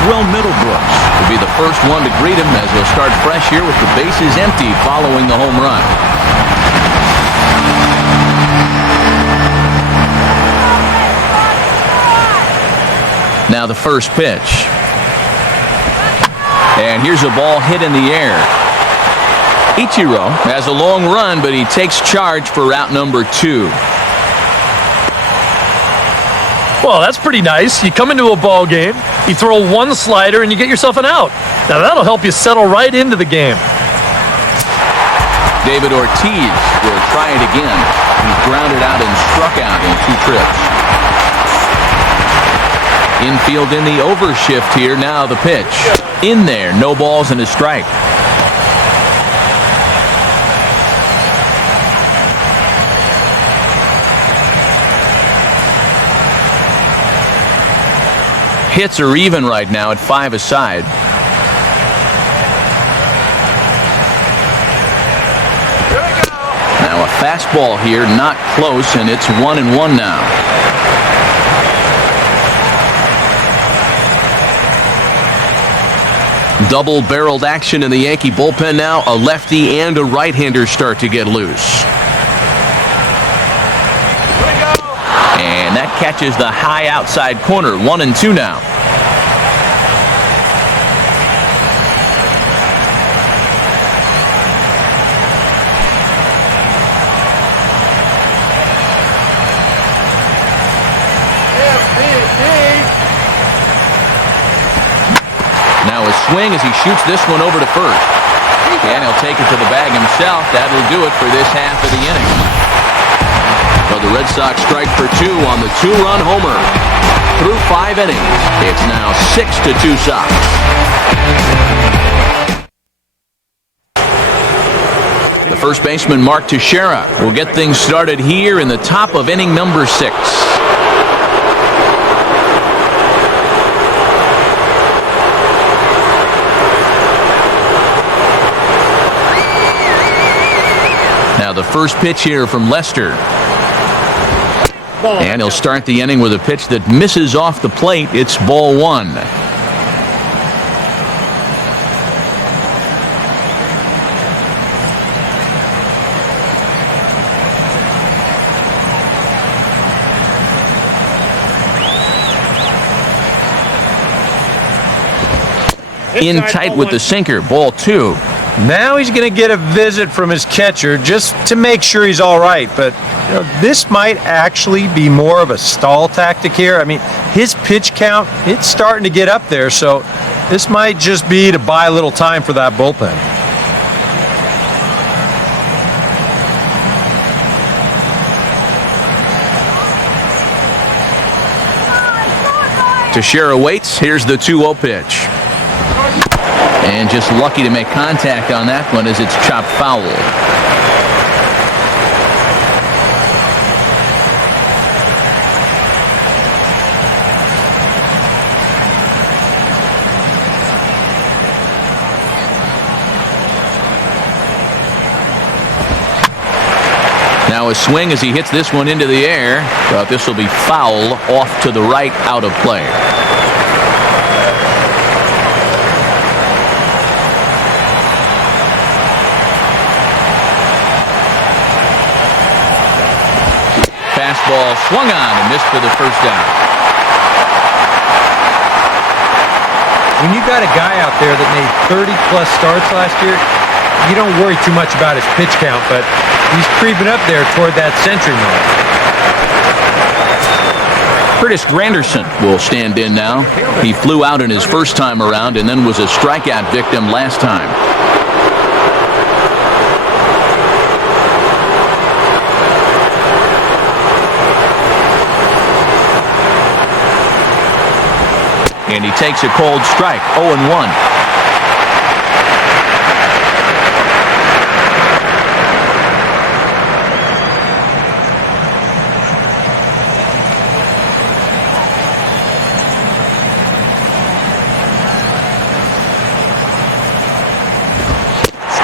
Will Middlebrooks will be the first one to greet him, as he'll start fresh here with the bases empty following the home run. Now the first pitch. And here's a ball hit in the air. Ichiro has a long run, but he takes charge for route number 2. Well, that's pretty nice. You come into a ball game, you throw one slider, and you get yourself an out. Now, that'll help you settle right into the game. David Ortiz will try it again. He's grounded out and struck out in 2 trips. Infield in the overshift here. Now the pitch. In there. No balls and a strike. Hits are even right now at 5 aside. Now a fastball here, not close, and it's 1-1 now. Double-barreled action in the Yankee bullpen now. A lefty and a right-hander start to get loose. And that catches the high outside corner. 1-2 now. Now a swing as he shoots this one over to first. And he'll take it to the bag himself. That'll do it for this half of the inning. Well, the Red Sox strike for 2 on the 2-run homer. Through 5 innings, it's now 6-2 Sox. The first baseman, Mark Teixeira, will get things started here in the top of inning number 6. Now the first pitch here from Lester. And he'll start the inning with a pitch that misses off the plate. It's ball 1. In tight with the sinker, ball 2. Now he's going to get a visit from his catcher just to make sure he's all right. But this might actually be more of a stall tactic here. I mean, his pitch count, it's starting to get up there. So this might just be to buy a little time for that bullpen. Teixeira waits. Here's the 2-0 pitch. And just lucky to make contact on that one as it's chopped foul. Now a swing as he hits this one into the air, but this will be foul off to the right, out of play. Fastball swung on and missed for the first down. When you got a guy out there that made 30-plus starts last year, you don't worry too much about his pitch count, but he's creeping up there toward that century mark. Curtis Granderson will stand in now. He flew out in his first time around and then was a strikeout victim last time. And he takes a cold strike, 0-1.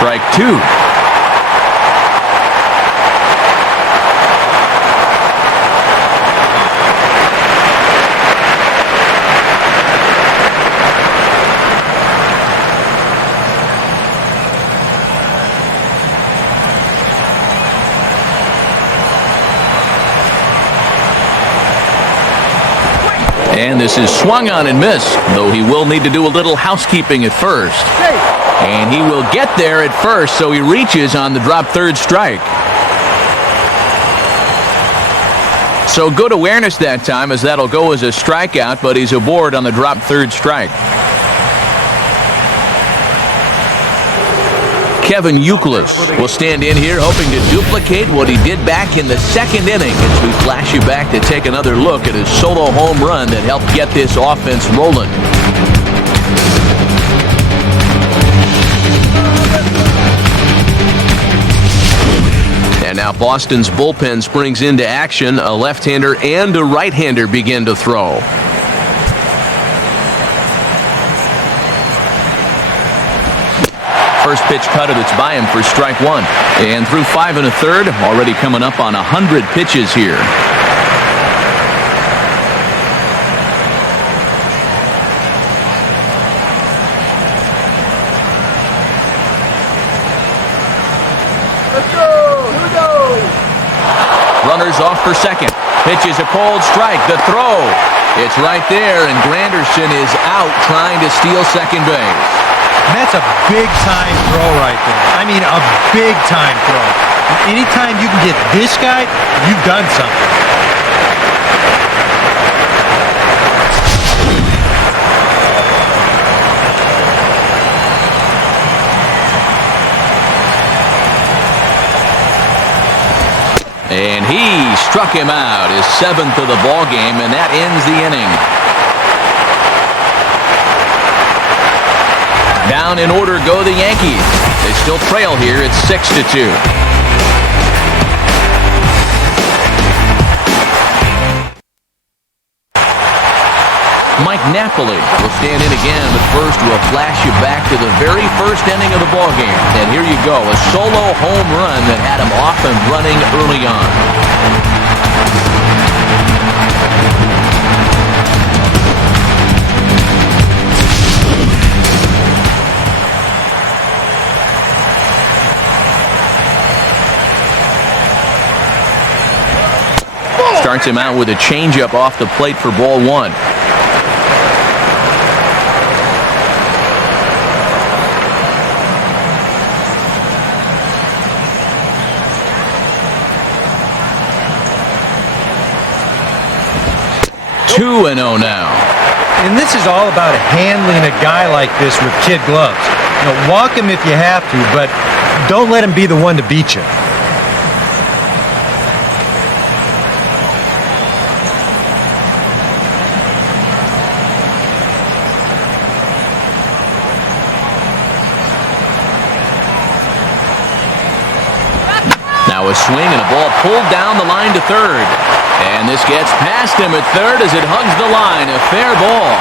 strike two. And this is swung on and missed, though he will need to do a little housekeeping at first. And he will get there at first, so he reaches on the drop third strike. So good awareness that time, as that'll go as a strikeout, but he's aboard on the drop third strike. Kevin Youkilis will stand in here hoping to duplicate what he did back in the second inning as we flash you back to take another look at his solo home run that helped get this offense rolling. And now Boston's bullpen springs into action. A left-hander and a right-hander begin to throw. First pitch cutter that's by him for strike one. And through 5 1/3, already coming up on 100 pitches here. Let's go! Here we go! Runners off for second. Pitch is a cold strike. The throw. It's right there, and Granderson is out trying to steal second base. And that's a big-time throw right there. I mean, a big-time throw. Anytime you can get this guy, you've done something. And he struck him out, his 7th of the ball game, and that ends the inning. Down in order go the Yankees. They still trail here at 6-2. Mike Napoli will stand in again, but first we'll flash you back to the very first inning of the ballgame. And here you go, a solo home run that had him off and running early on. Starts him out with a changeup off the plate for ball one. Two and 0 now. And this is all about handling a guy like this with kid gloves. You know, walk him if you have to, but don't let him be the one to beat you. Now a swing and a ball pulled down the line to third. And this gets past him at third as it hugs the line. A fair ball.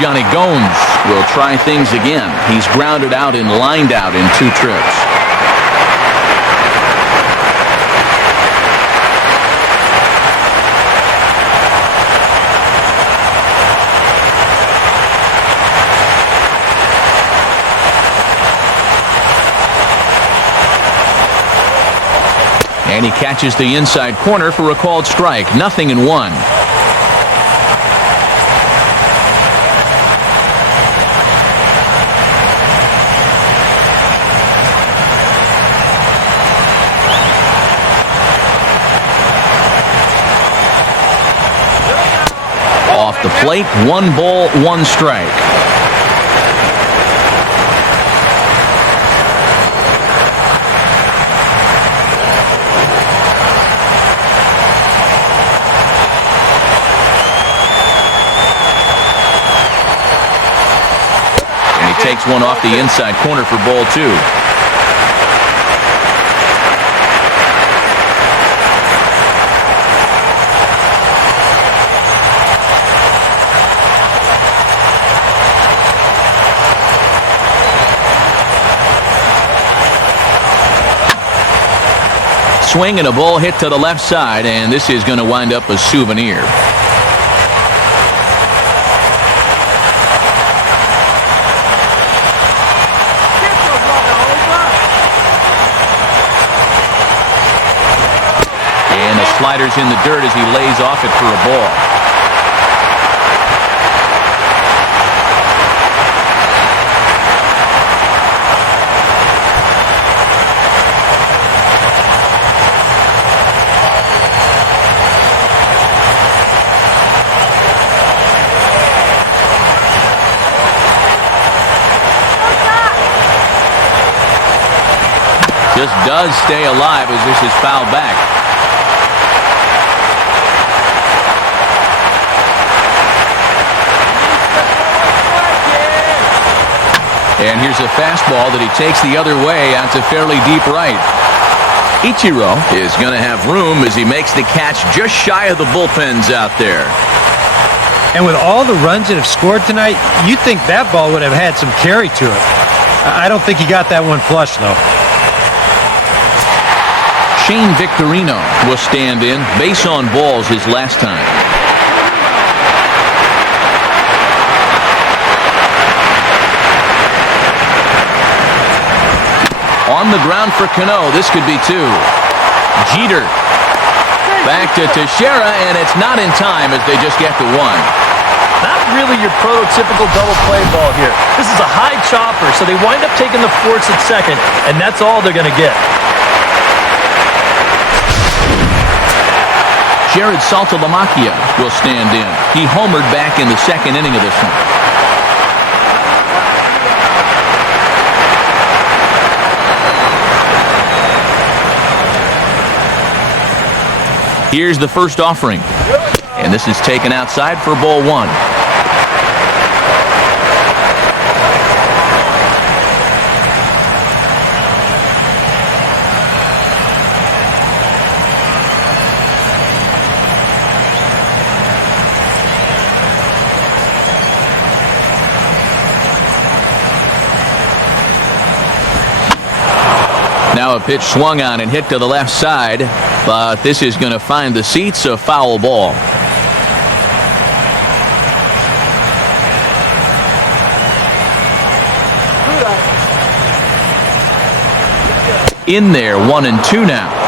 Johnny Gomes will try things again. He's grounded out and lined out in 2 trips. And he catches the inside corner for a called strike. 0-1. Off the plate, 1 ball, 1 strike. Takes one off the inside corner for ball 2. swing and a ball hit to the left side, and this is going to wind up a souvenir. And the slider's in the dirt as he lays off it for a ball. Just does stay alive as this is fouled back. And here's a fastball that he takes the other way out to fairly deep right. Ichiro is going to have room as he makes the catch just shy of the bullpens out there. And with all the runs that have scored tonight, you'd think that ball would have had some carry to it. I don't think he got that one flush, though. Shane Victorino will stand in. Base on balls his last time. On the ground for Cano. This could be two. Jeter. Back to Teixeira, and it's not in time as they just get to one. Not really your prototypical double play ball here. This is a high chopper, so they wind up taking the force at second, and that's all they're going to get. Jared Saltalamacchia will stand in. He homered back in the second inning of this one. Here's the first offering. And this is taken outside for ball one. Now a pitch swung on and hit to the left side, but this is going to find the seats, a foul ball. In there, 1-2 now.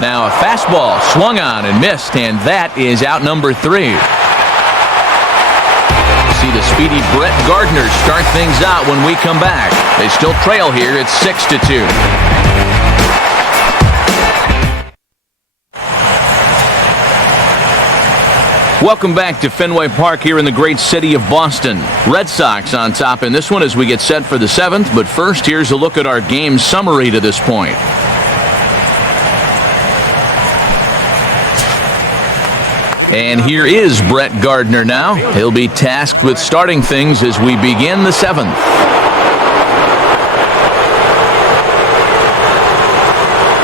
Now a fastball swung on and missed, and that is out number 3. See the speedy Brett Gardner start things out when we come back. They still trail here. It's 6-2. Welcome back to Fenway Park here in the great city of Boston. Red Sox on top in this one as we get set for the 7th. But first, here's a look at our game summary to this point. And here is Brett Gardner now. He'll be tasked with starting things as we begin the 7th.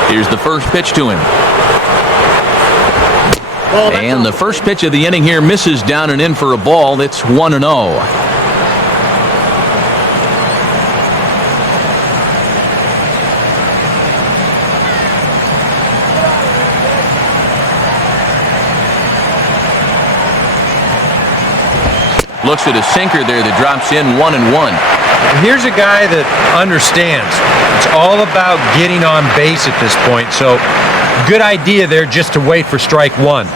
Here's the first pitch to him. And the first pitch of the inning here misses down and in for a ball. It's 1-0. Looks at a sinker there that drops in 1-1. Here's a guy that understands. It's all about getting on base at this point. So good idea there just to wait for strike one.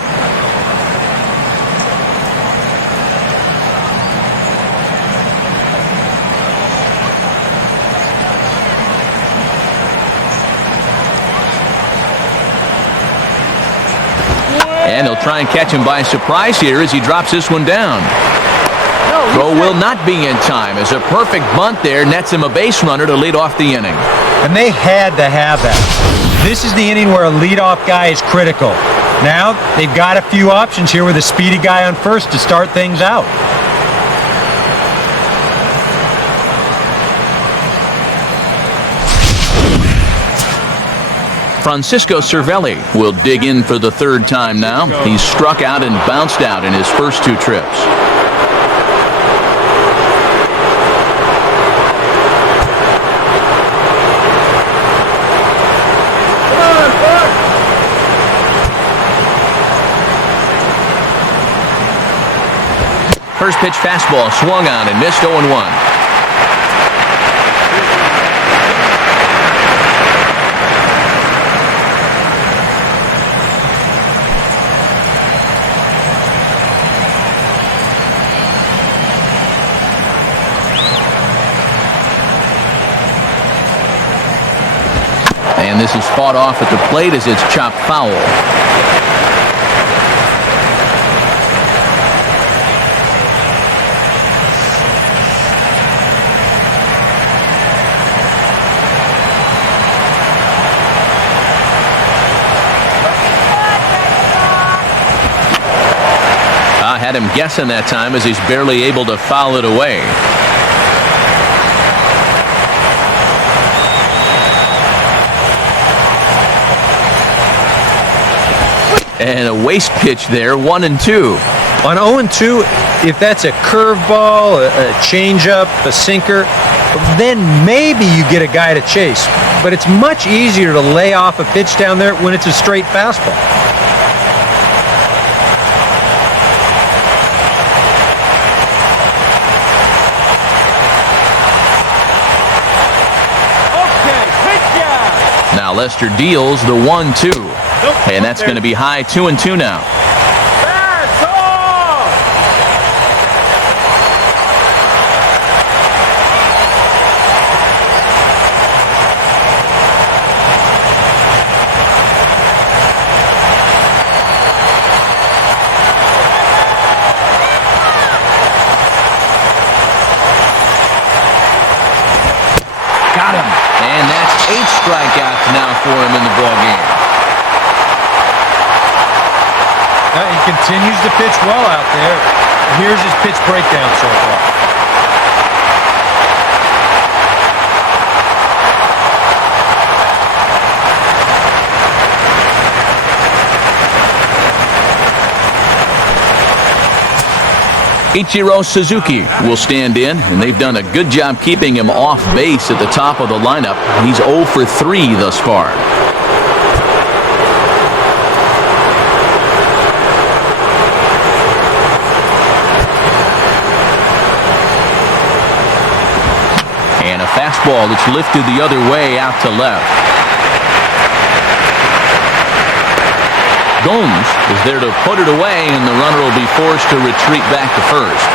And they'll try and catch him by surprise here as he drops this one down. Throw will not be in time as a perfect bunt there nets him a base runner to lead off the inning. And they had to have that. This is the inning where a leadoff guy is critical. Now they've got a few options here with a speedy guy on first to start things out. Francisco Cervelli will dig in for the third time now. He's struck out and bounced out in his first 2 trips. First pitch fastball swung on and missed 0-1. And this is fought off at the plate as it's chopped foul. I had him guessing that time as he's barely able to foul it away. And a waste pitch there, 1-2. On 0-2, if that's a curveball, a changeup, a sinker, then maybe you get a guy to chase. But it's much easier to lay off a pitch down there when it's a straight fastball. Now Lester deals the 1-2. And that's going to be high, 2-2 now. That's off! Got him. And that's 8 strikeouts now for him in the ballgame. He continues to pitch well out there. Here's his pitch breakdown so far. Ichiro Suzuki will stand in, and they've done a good job keeping him off base at the top of the lineup. He's 0 for 3 thus far. And a fastball that's lifted the other way out to left. Gomes is there to put it away, and the runner will be forced to retreat back to first.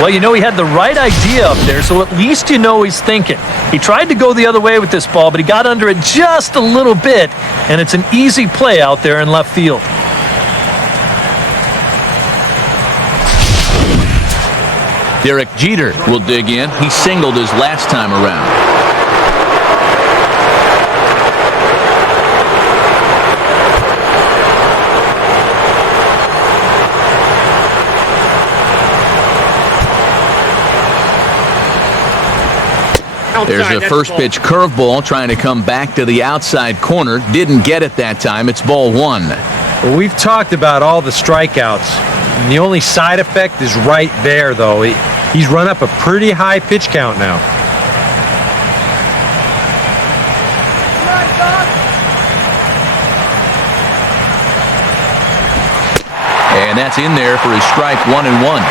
Well, you know, he had the right idea up there, so at least you know he's thinking. He tried to go the other way with this ball, but he got under it just a little bit, and it's an easy play out there in left field. Derek Jeter will dig in. He singled his last time around. There's a first pitch curveball trying to come back to the outside corner. Didn't get it that time. It's ball 1. Well, we've talked about all the strikeouts. And the only side effect is right there, though. He's run up a pretty high pitch count now. And that's in there for his strike 1-1.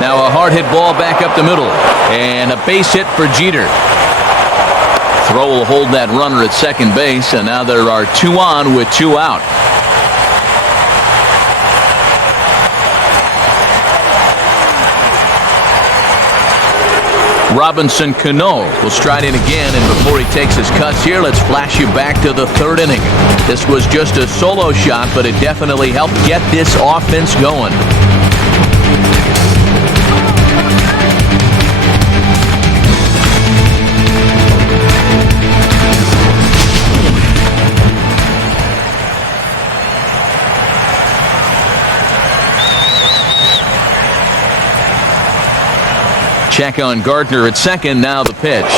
Now a hard hit ball back up the middle, and a base hit for Jeter. Throw will hold that runner at second base, and now there are 2 on with 2 out. Robinson Cano will stride in again, and before he takes his cuts here, let's flash you back to the third inning. This was just a solo shot, but it definitely helped get this offense going. Check on Gardner at second. Now the pitch.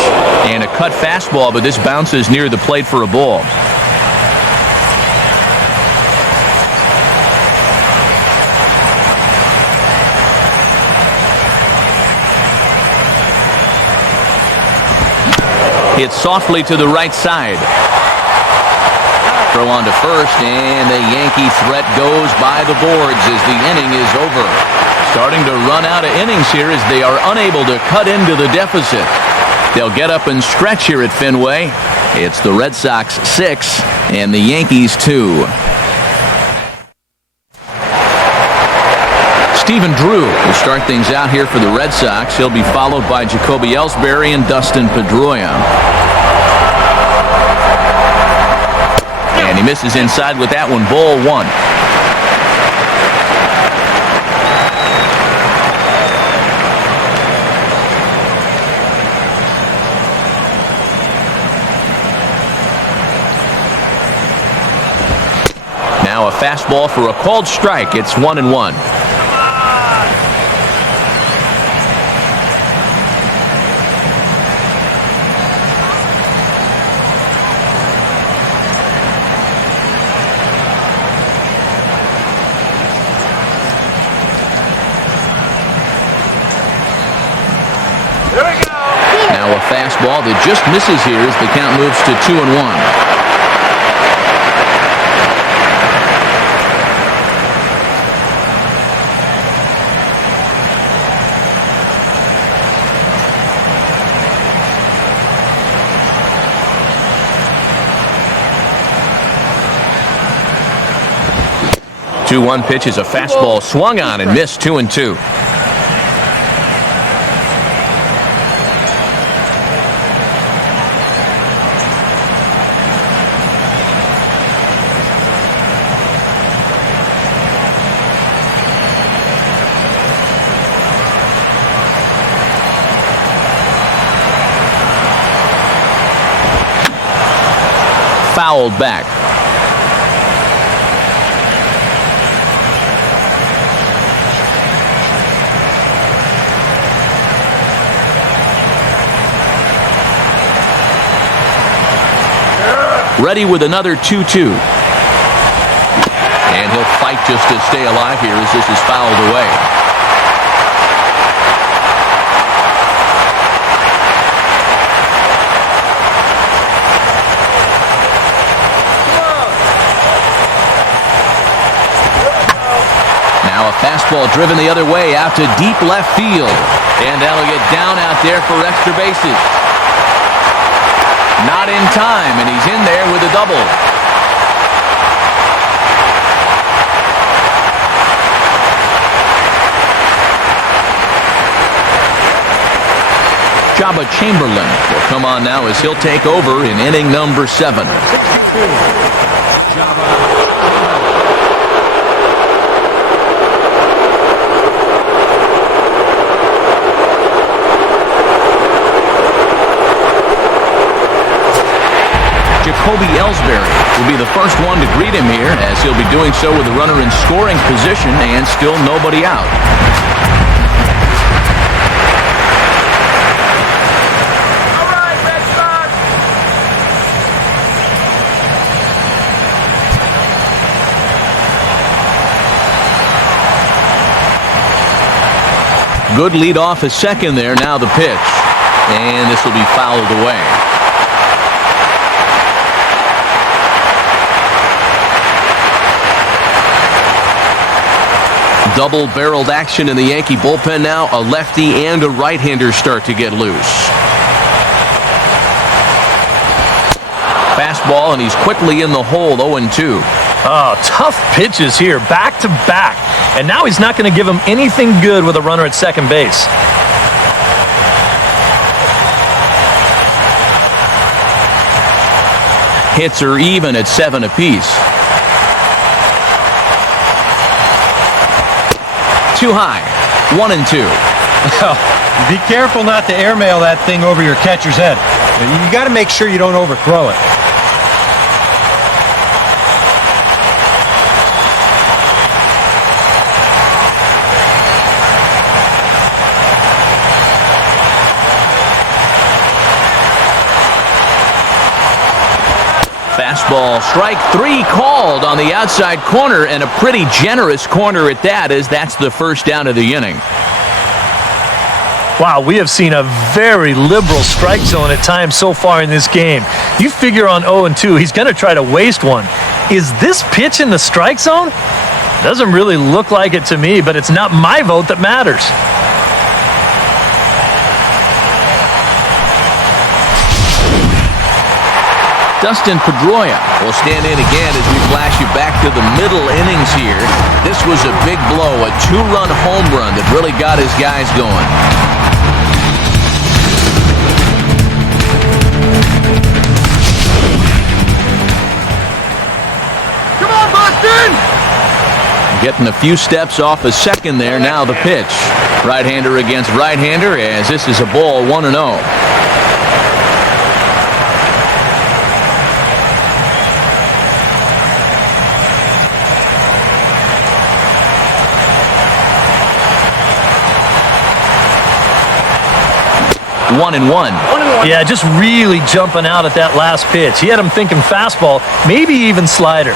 And a cut fastball, but this bounces near the plate for a ball. Hit softly to the right side. Throw on to first, and the Yankee threat goes by the boards as the inning is over. Starting to run out of innings here as they are unable to cut into the deficit. They'll get up and stretch here at Fenway. It's the Red Sox 6 and the Yankees 2. Stephen Drew will start things out here for the Red Sox. He'll be followed by Jacoby Ellsbury and Dustin Pedroia. And he misses inside with that one. Ball one. Now a fastball for a called strike. It's 1-1. Now a fastball that just misses here as the count moves to 2-1. One pitch is a fastball swung on and missed. 2-2. Fouled back. Ready with another 2-2. And he'll fight just to stay alive here as this is fouled away. Now a fastball driven the other way out to deep left field. And that'll get down out there for extra bases. Not in time, and he's in there with a double. Jabba Chamberlain will come on now as he'll take over in inning number 7. 62. Jabba. Jacoby Ellsbury will be the first one to greet him here, as he'll be doing so with a runner in scoring position and still nobody out. All right, Red Sox. Good lead off a second there. Now the pitch. And this will be fouled away. Double-barreled action in the Yankee bullpen now. A lefty and a right-hander start to get loose. Fastball, and he's quickly in the hole. 0-2. Oh, tough pitches here, back to back. And now he's not going to give him anything good with a runner at second base. Hits are even at 7 apiece. Too high. 1 and 2. Well, be careful not to airmail that thing over your catcher's head. You got to make sure you don't overthrow it. Fastball, strike 3 called on the outside corner, and a pretty generous corner at that, as that's the first down of the inning. Wow, we have seen a very liberal strike zone at times so far in this game. You figure on 0 and 2, he's going to try to waste one. Is this pitch in the strike zone? Doesn't really look like it to me, but it's not my vote that matters. Dustin Pedroia will stand in again as we flash you back to the middle innings here. This was a big blow, a 2-run home run that really got his guys going. Come on, Boston! Getting a few steps off a second there. Now the pitch. Right-hander against right-hander, as this is a ball 1-0. One and one. Yeah, just really jumping out at that last pitch. He had him thinking fastball, maybe even slider.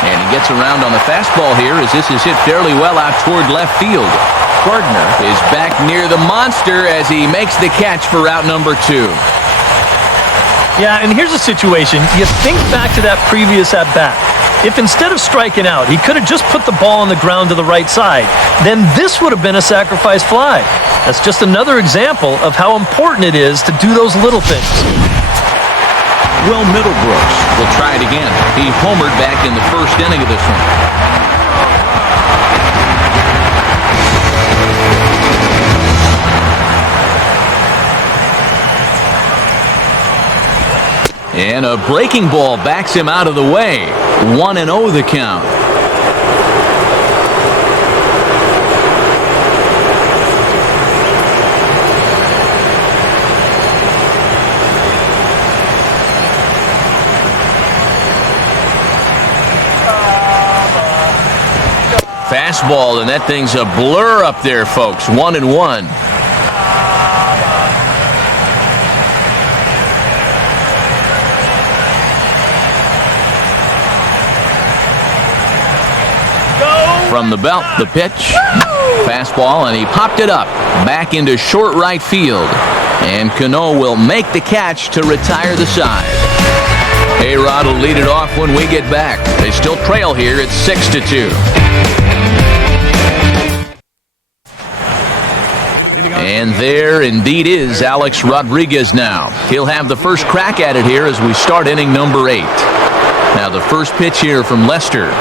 And he gets around on the fastball here, as this is hit fairly well out toward left field. Gardner is back near the monster as he makes the catch for route number 2. Yeah, and here's a situation. You think back to that previous at-bat. If instead of striking out, he could have just put the ball on the ground to the right side, then this would have been a sacrifice fly. That's just another example of how important it is to do those little things. Will Middlebrooks will try it again. He homered back in the first inning of this one. And a breaking ball backs him out of the way. 1-0 the count. Fastball, and that thing's a blur up there, folks. 1-1. From the belt, the pitch. Fastball, and he popped it up. Back into short right field. And Cano will make the catch to retire the side. A-Rod will lead it off when we get back. They still trail here at 6-2. And there indeed is Alex Rodriguez now. He'll have the first crack at it here as we start inning number 8. Now the first pitch here from Lester.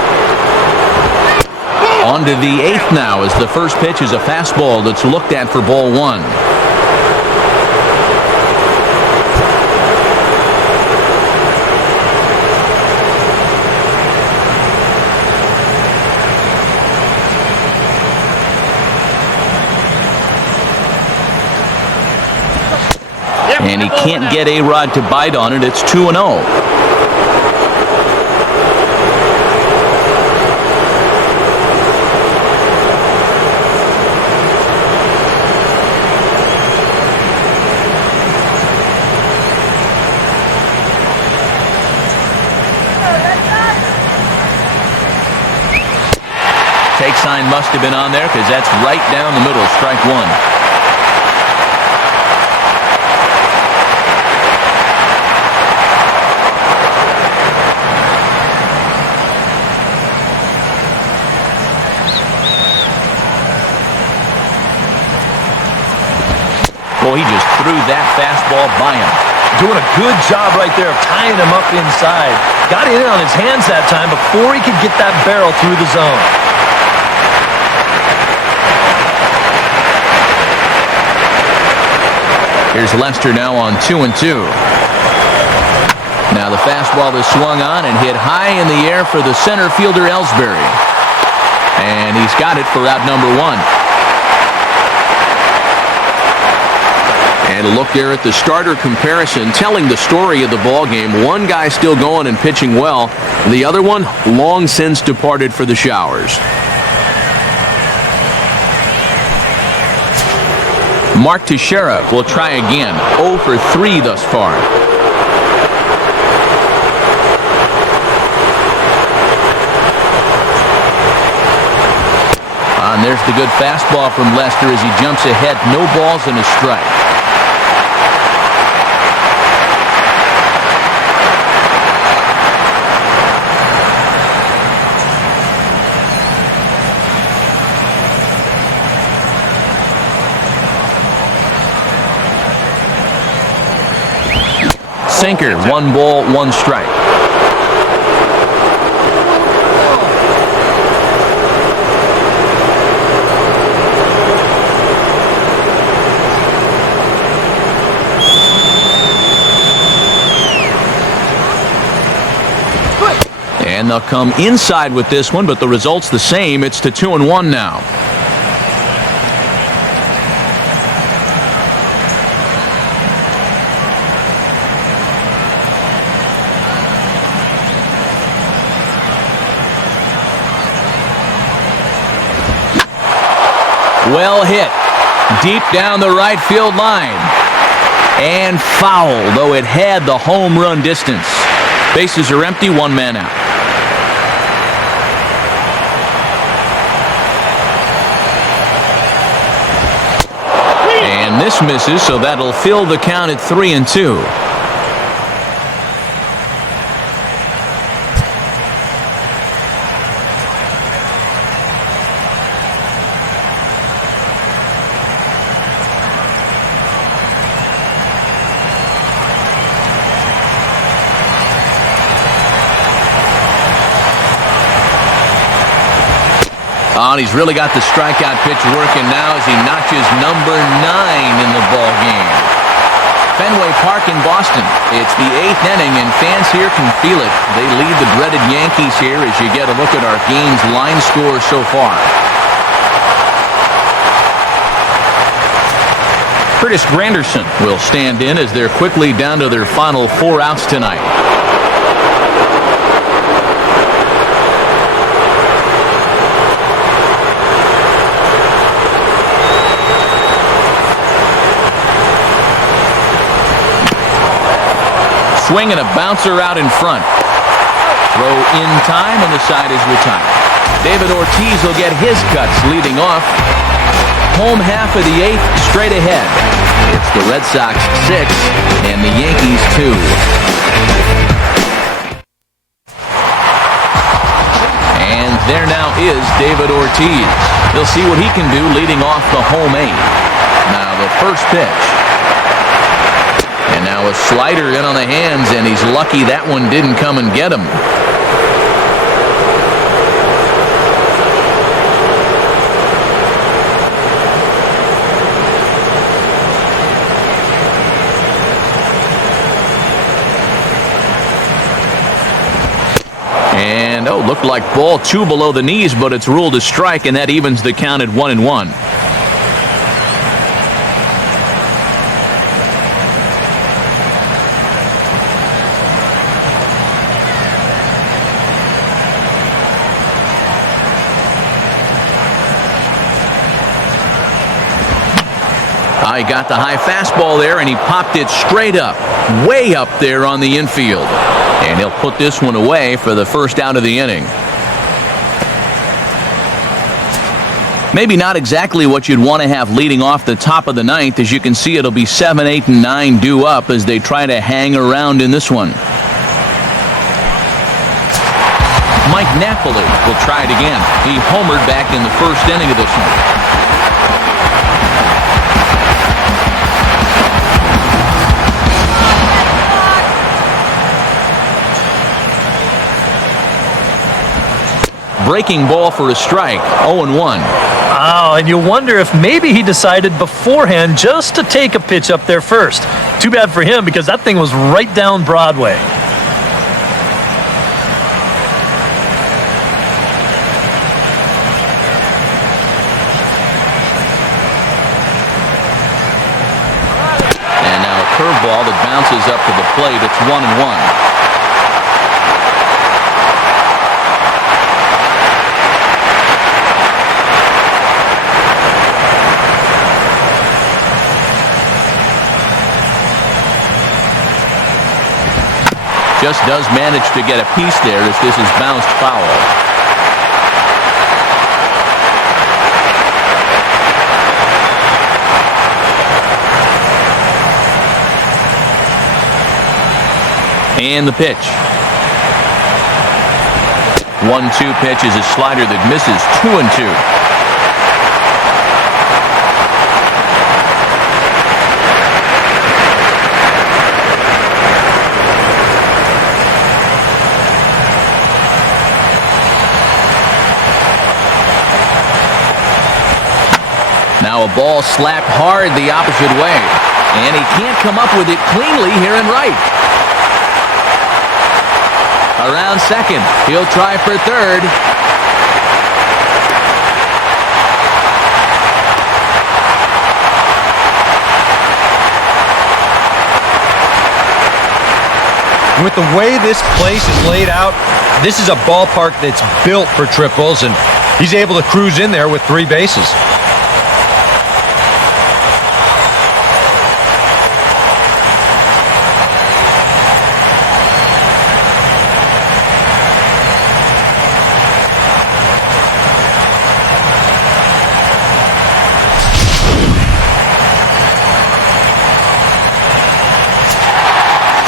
On to the 8th now, as the first pitch is a fastball that's looked at for ball 1. And he can't get A-Rod to bite on it. It's 2-0. Take sign must have been on there, because that's right down the middle. Strike 1. Boy, he just threw that fastball by him. Doing a good job right there of tying him up inside. Got it in on his hands that time before he could get that barrel through the zone. Here's Lester now on 2-2. Now the fastball is swung on and hit high in the air for the center fielder Ellsbury. And he's got it for out number 1. And a look there at the starter comparison, telling the story of the ball game. One guy still going and pitching well. The other one long since departed for the showers. Mark Teixeira will try again. 0 for 3 thus far. And there's the good fastball from Lester as he jumps ahead. No balls and a strike. Sinker, 1 ball, 1 strike. And they'll come inside with this one, but the result's the same. It's to 2-1 now. Well hit. Deep down the right field line. And foul, though it had the home run distance. Bases are empty, 1 man out. And this misses, so that'll fill the count at 3-2. Oh, he's really got the strikeout pitch working now as he notches number 9 in the ball game. Fenway Park in Boston. It's the 8th inning, and fans here can feel it. They lead the dreaded Yankees here as you get a look at our game's line score so far. Curtis Granderson will stand in as they're quickly down to their final 4 outs tonight. Swing and a bouncer out in front. Throw in time and the side is retired. David Ortiz will get his cuts leading off. Home half of the 8th straight ahead. It's the Red Sox 6 and the Yankees 2. And there now is David Ortiz. He'll see what he can do leading off the home 8. Now the first pitch. And now a slider in on the hands, and he's lucky that one didn't come and get him. And, looked like ball 2 below the knees, but it's ruled a strike, and that evens the count at 1-1. He got the high fastball there, and he popped it straight up, way up there on the infield. And he'll put this one away for the first out of the inning. Maybe not exactly what you'd want to have leading off the top of the 9th. As you can see, it'll be 7, 8, and 9 due up as they try to hang around in this one. Mike Napoli will try it again. He homered back in the first inning of this one. breaking ball for a strike. 0-1. Oh, and you wonder if maybe he decided beforehand just to take a pitch up there first. Too bad for him because that thing was right down Broadway. And now a curveball that bounces up to the plate. It's 1-1. Just does manage to get a piece there as this is bounced foul. And the pitch. 1-2 pitch is a slider that misses. 2-2. Now a ball slapped hard the opposite way. And he can't come up with it cleanly here in right. Around second. He'll try for third. With the way this place is laid out, this is a ballpark that's built for triples, and he's able to cruise in there with 3 bases.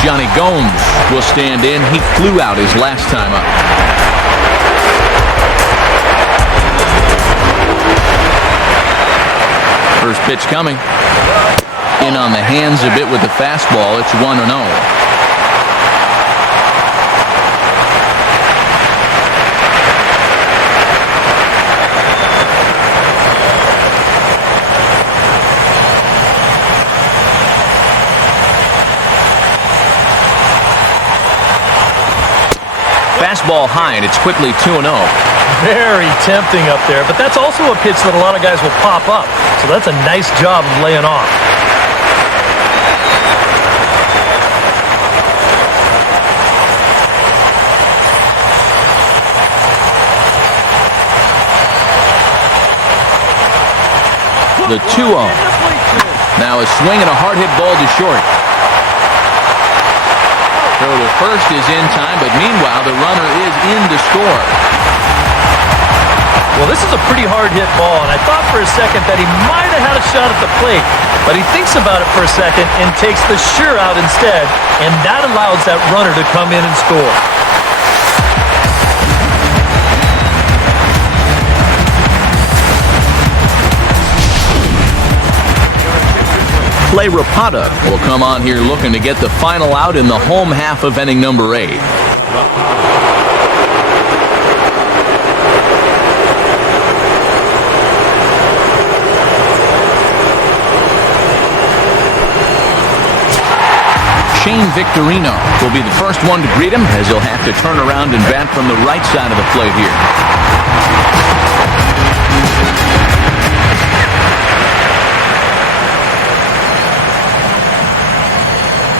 Johnny Gomes will stand in. He flew out his last time up. First pitch coming. In on the hands a bit with the fastball. It's 1-0. Fastball high, and it's quickly 2-0. Very tempting up there, but that's also a pitch that a lot of guys will pop up. So that's a nice job of laying off. The 2-0. Now a swing and a hard hit ball to short. Throw to first is in time, but meanwhile the runner is in to score. Well, this is a pretty hard hit ball, and I thought for a second that he might have had a shot at the plate, but he thinks about it for a second and takes the sure out instead, and that allows that runner to come in and score. Clay Rapata will come on here looking to get the final out in the home half of inning number 8. Shane Victorino will be the first one to greet him as he'll have to turn around and bat from the right side of the plate here.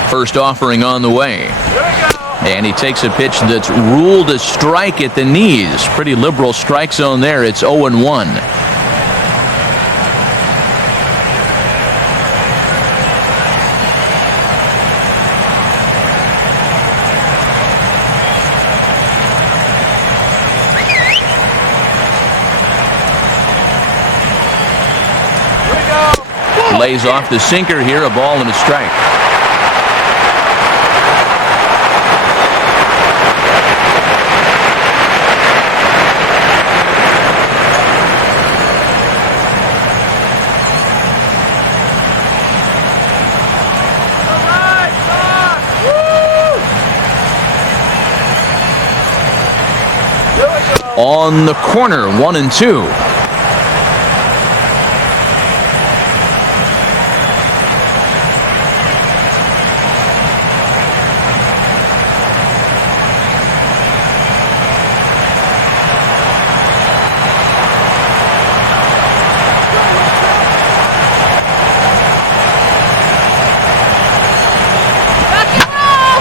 First offering on the way. And he takes a pitch that's ruled a strike at the knees. Pretty liberal strike zone there. It's 0-1. Lays off the sinker here, a ball and a strike. on the corner, 1-2.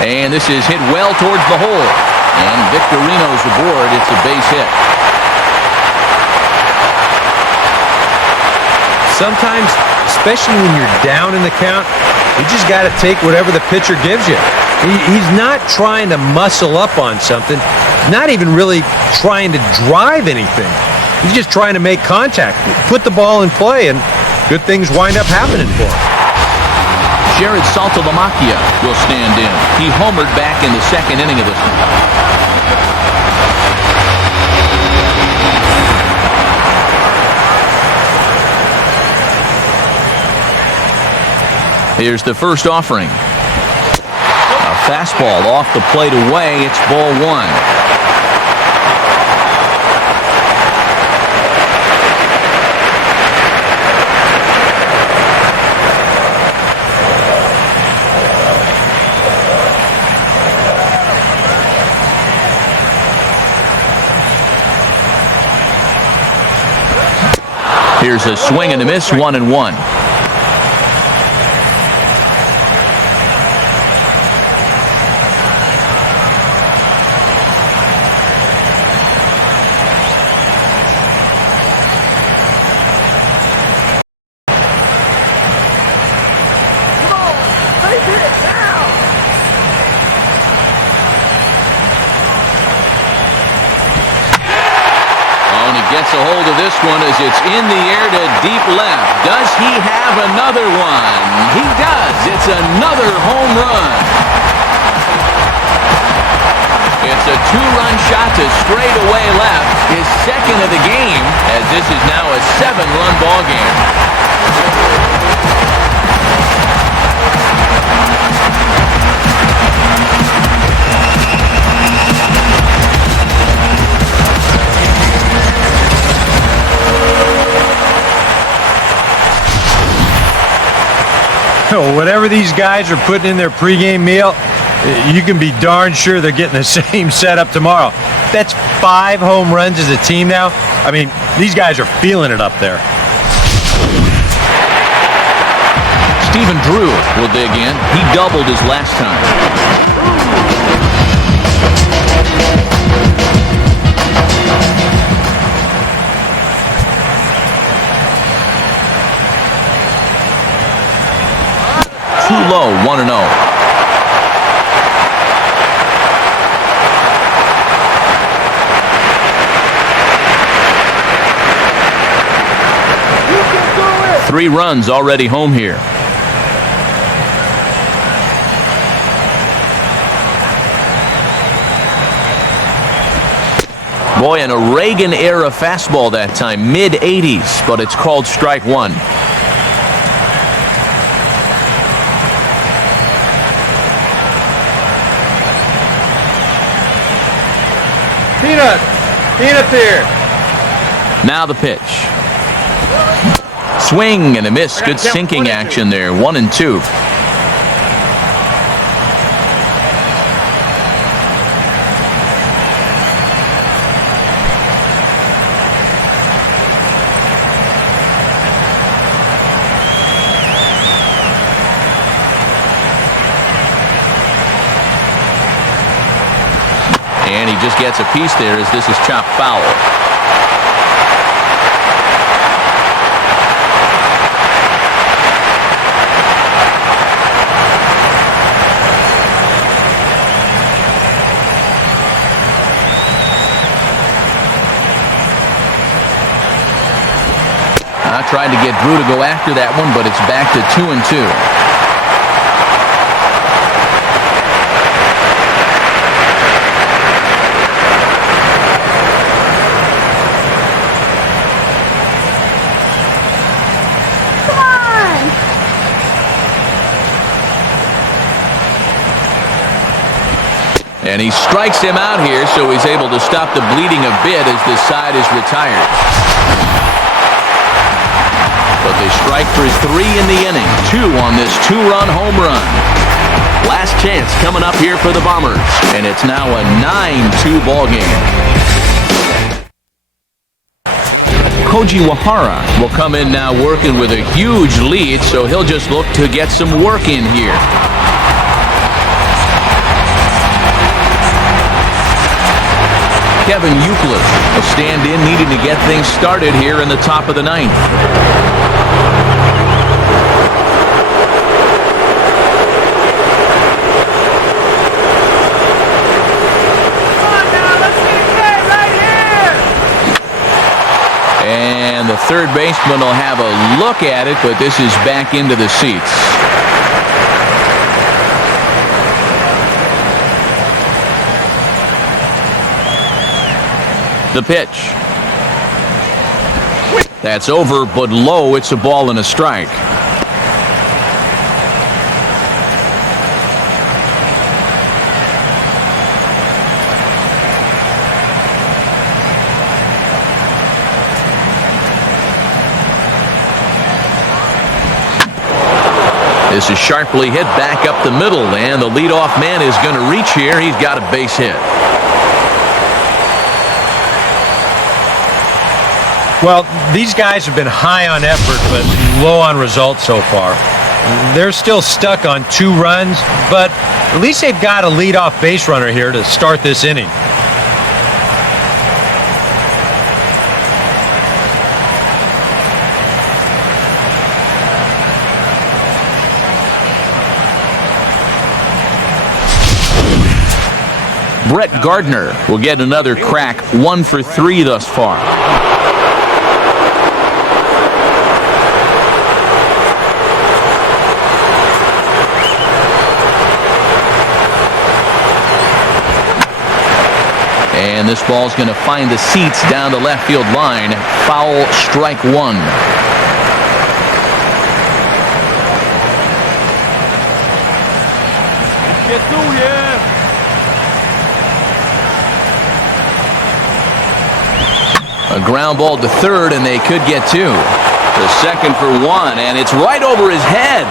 And this is hit well towards the hole. And Victorino's aboard. It's a base hit. Sometimes, especially when you're down in the count, you just got to take whatever the pitcher gives you. He's not trying to muscle up on something, not even really trying to drive anything. He's just trying to make contact, put the ball in play, and good things wind up happening for him. Jared Saltalamacchia will stand in. He homered back in the second inning of this one. Here's the first offering. A fastball off the plate away. It's ball one. Here's a swing and a miss, 1-1. Gets a hold of this one as it's in the air to deep left. Does he have another one? He does. It's another home run. It's a two-run shot to straightaway left. His second of the game, as this is now a 7-run ball game. Whatever these guys are putting in their pregame meal, you can be darn sure they're getting the same setup tomorrow. That's 5 home runs as a team now. I mean, these guys are feeling it up there. Stephen Drew will dig in. He doubled his last time. 2 low, 1-0. Three runs already home here. Boy, an Reagan-era fastball that time, mid-80s, but it's called strike one. Peanut here. Now the pitch. Swing and a miss. Good sinking action there. 1-2. And he just gets a piece there as this is chopped foul. I tried to get Drew to go after that one, but it's back to 2-2. And he strikes him out here, so he's able to stop the bleeding a bit as this side is retired. But they strike for 3 in the inning. 2 on this 2-run home run. Last chance coming up here for the Bombers. And it's now a 9-2 ball game. Koji Wahara will come in now working with a huge lead, so he'll just look to get some work in here. Kevin Euclid will stand in, needing to get things started here in the top of the 9th. And the third baseman will have a look at it, but this is back into the seats. The pitch. That's over, but low. It's a ball and a strike. This is sharply hit back up the middle, and the leadoff man is going to reach here. He's got a base hit. Well, these guys have been high on effort, but low on results so far. They're still stuck on 2 runs, but at least they've got a leadoff base runner here to start this inning. Brett Gardner will get another crack, 1 for 3 thus far. And this ball's going to find the seats down the left field line. Foul, strike 1. Get through here. A ground ball to third, and they could get 2. The second for 1, and it's right over his head.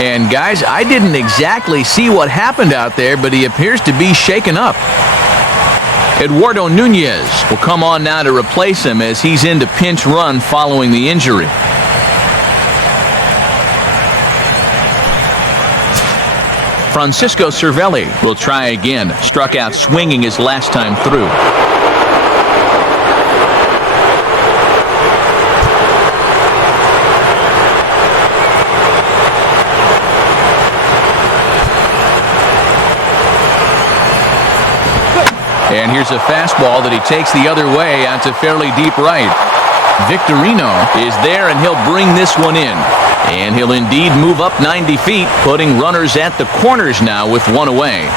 And guys, I didn't exactly see what happened out there, but he appears to be shaken up. Eduardo Nunez will come on now to replace him as he's in to pinch run following the injury. Francisco Cervelli will try again. Struck out swinging his last time through. And here's a fastball that he takes the other way out to fairly deep right. Victorino is there, and he'll bring this one in. And he'll indeed move up 90 feet, putting runners at the corners now with 1 away.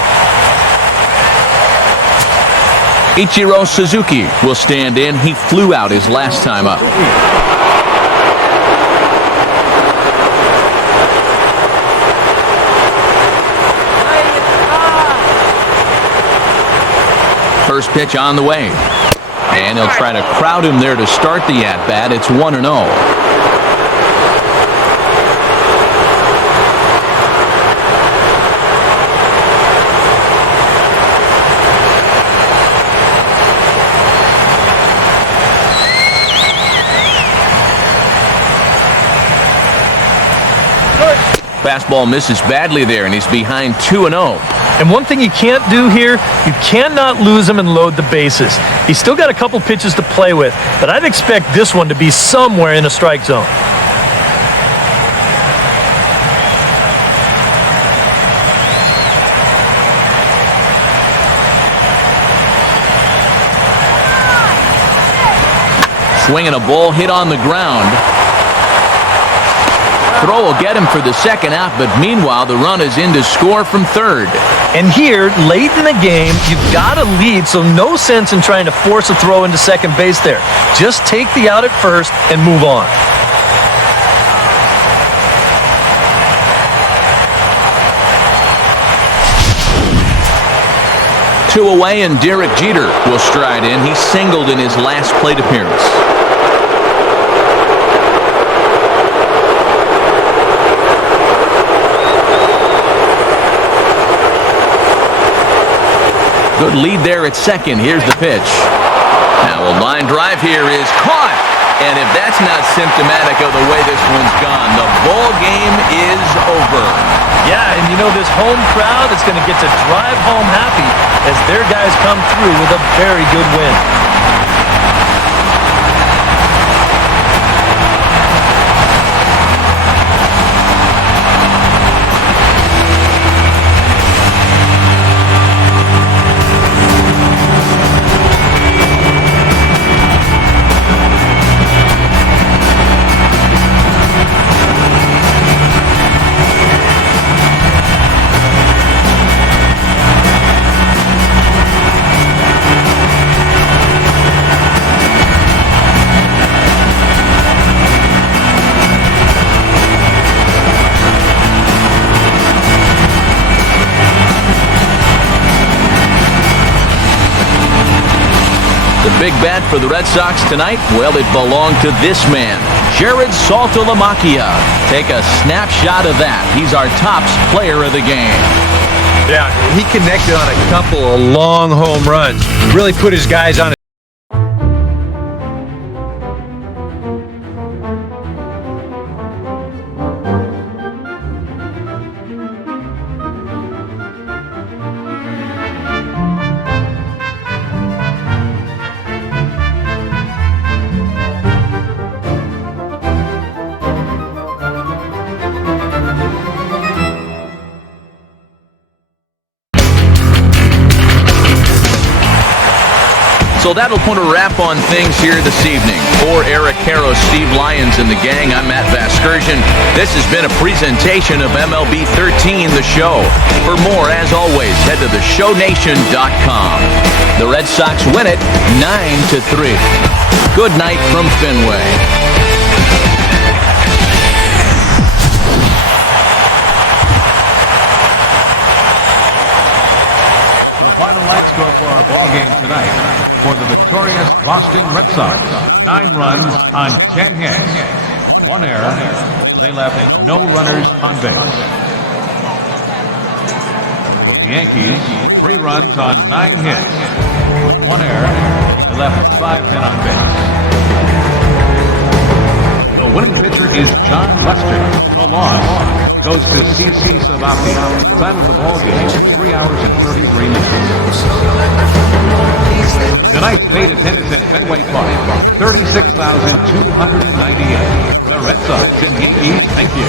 Ichiro Suzuki will stand in. He flew out his last time up. First pitch on the way. And he'll try to crowd him there to start the at-bat. It's 1-0. Fastball misses badly there, and he's behind 2-0. And one thing you can't do here, you cannot lose him and load the bases. He's still got a couple pitches to play with, but I'd expect this one to be somewhere in a strike zone. Swinging a ball hit on the ground. Throw will get him for the second out, but meanwhile the run is in to score from third. And here, late in the game, you've got a lead, so no sense in trying to force a throw into second base there. Just take the out at first and move on. 2 away, and Derek Jeter will stride in. He singled in his last plate appearance. Good lead there at second. Here's the pitch. Now a line drive here is caught. And if that's not symptomatic of the way this one's gone, the ball game is over. Yeah, and you know this home crowd is going to get to drive home happy as their guys come through with a very good win. The big bat for the Red Sox tonight, well, it belonged to this man, Jared Saltalamacchia. Take a snapshot of that. He's our tops player of the game. Yeah, he connected on a couple of long home runs. Really put his guys on. So that'll put a wrap on things here this evening. For Eric Caro, Steve Lyons, and the gang, I'm Matt Vasgersian. This has been a presentation of MLB 13, the show. For more, as always, head to theshownation.com. The Red Sox win it 9-3. Good night from Fenway. Final line score for our ball game tonight. For the victorious Boston Red Sox, 9 runs on 10 hits, 1 error. They left no runners on base. For the Yankees, 3 runs on 9 hits, 1 error. They left 5 men on base. The winning pitcher is John Lester. The loss goes to C.C. Sabathia. Time of the ball game, 3 hours and 33 minutes. Tonight's paid attendance at Fenway Park, 36,298. The Red Sox and Yankees, thank you.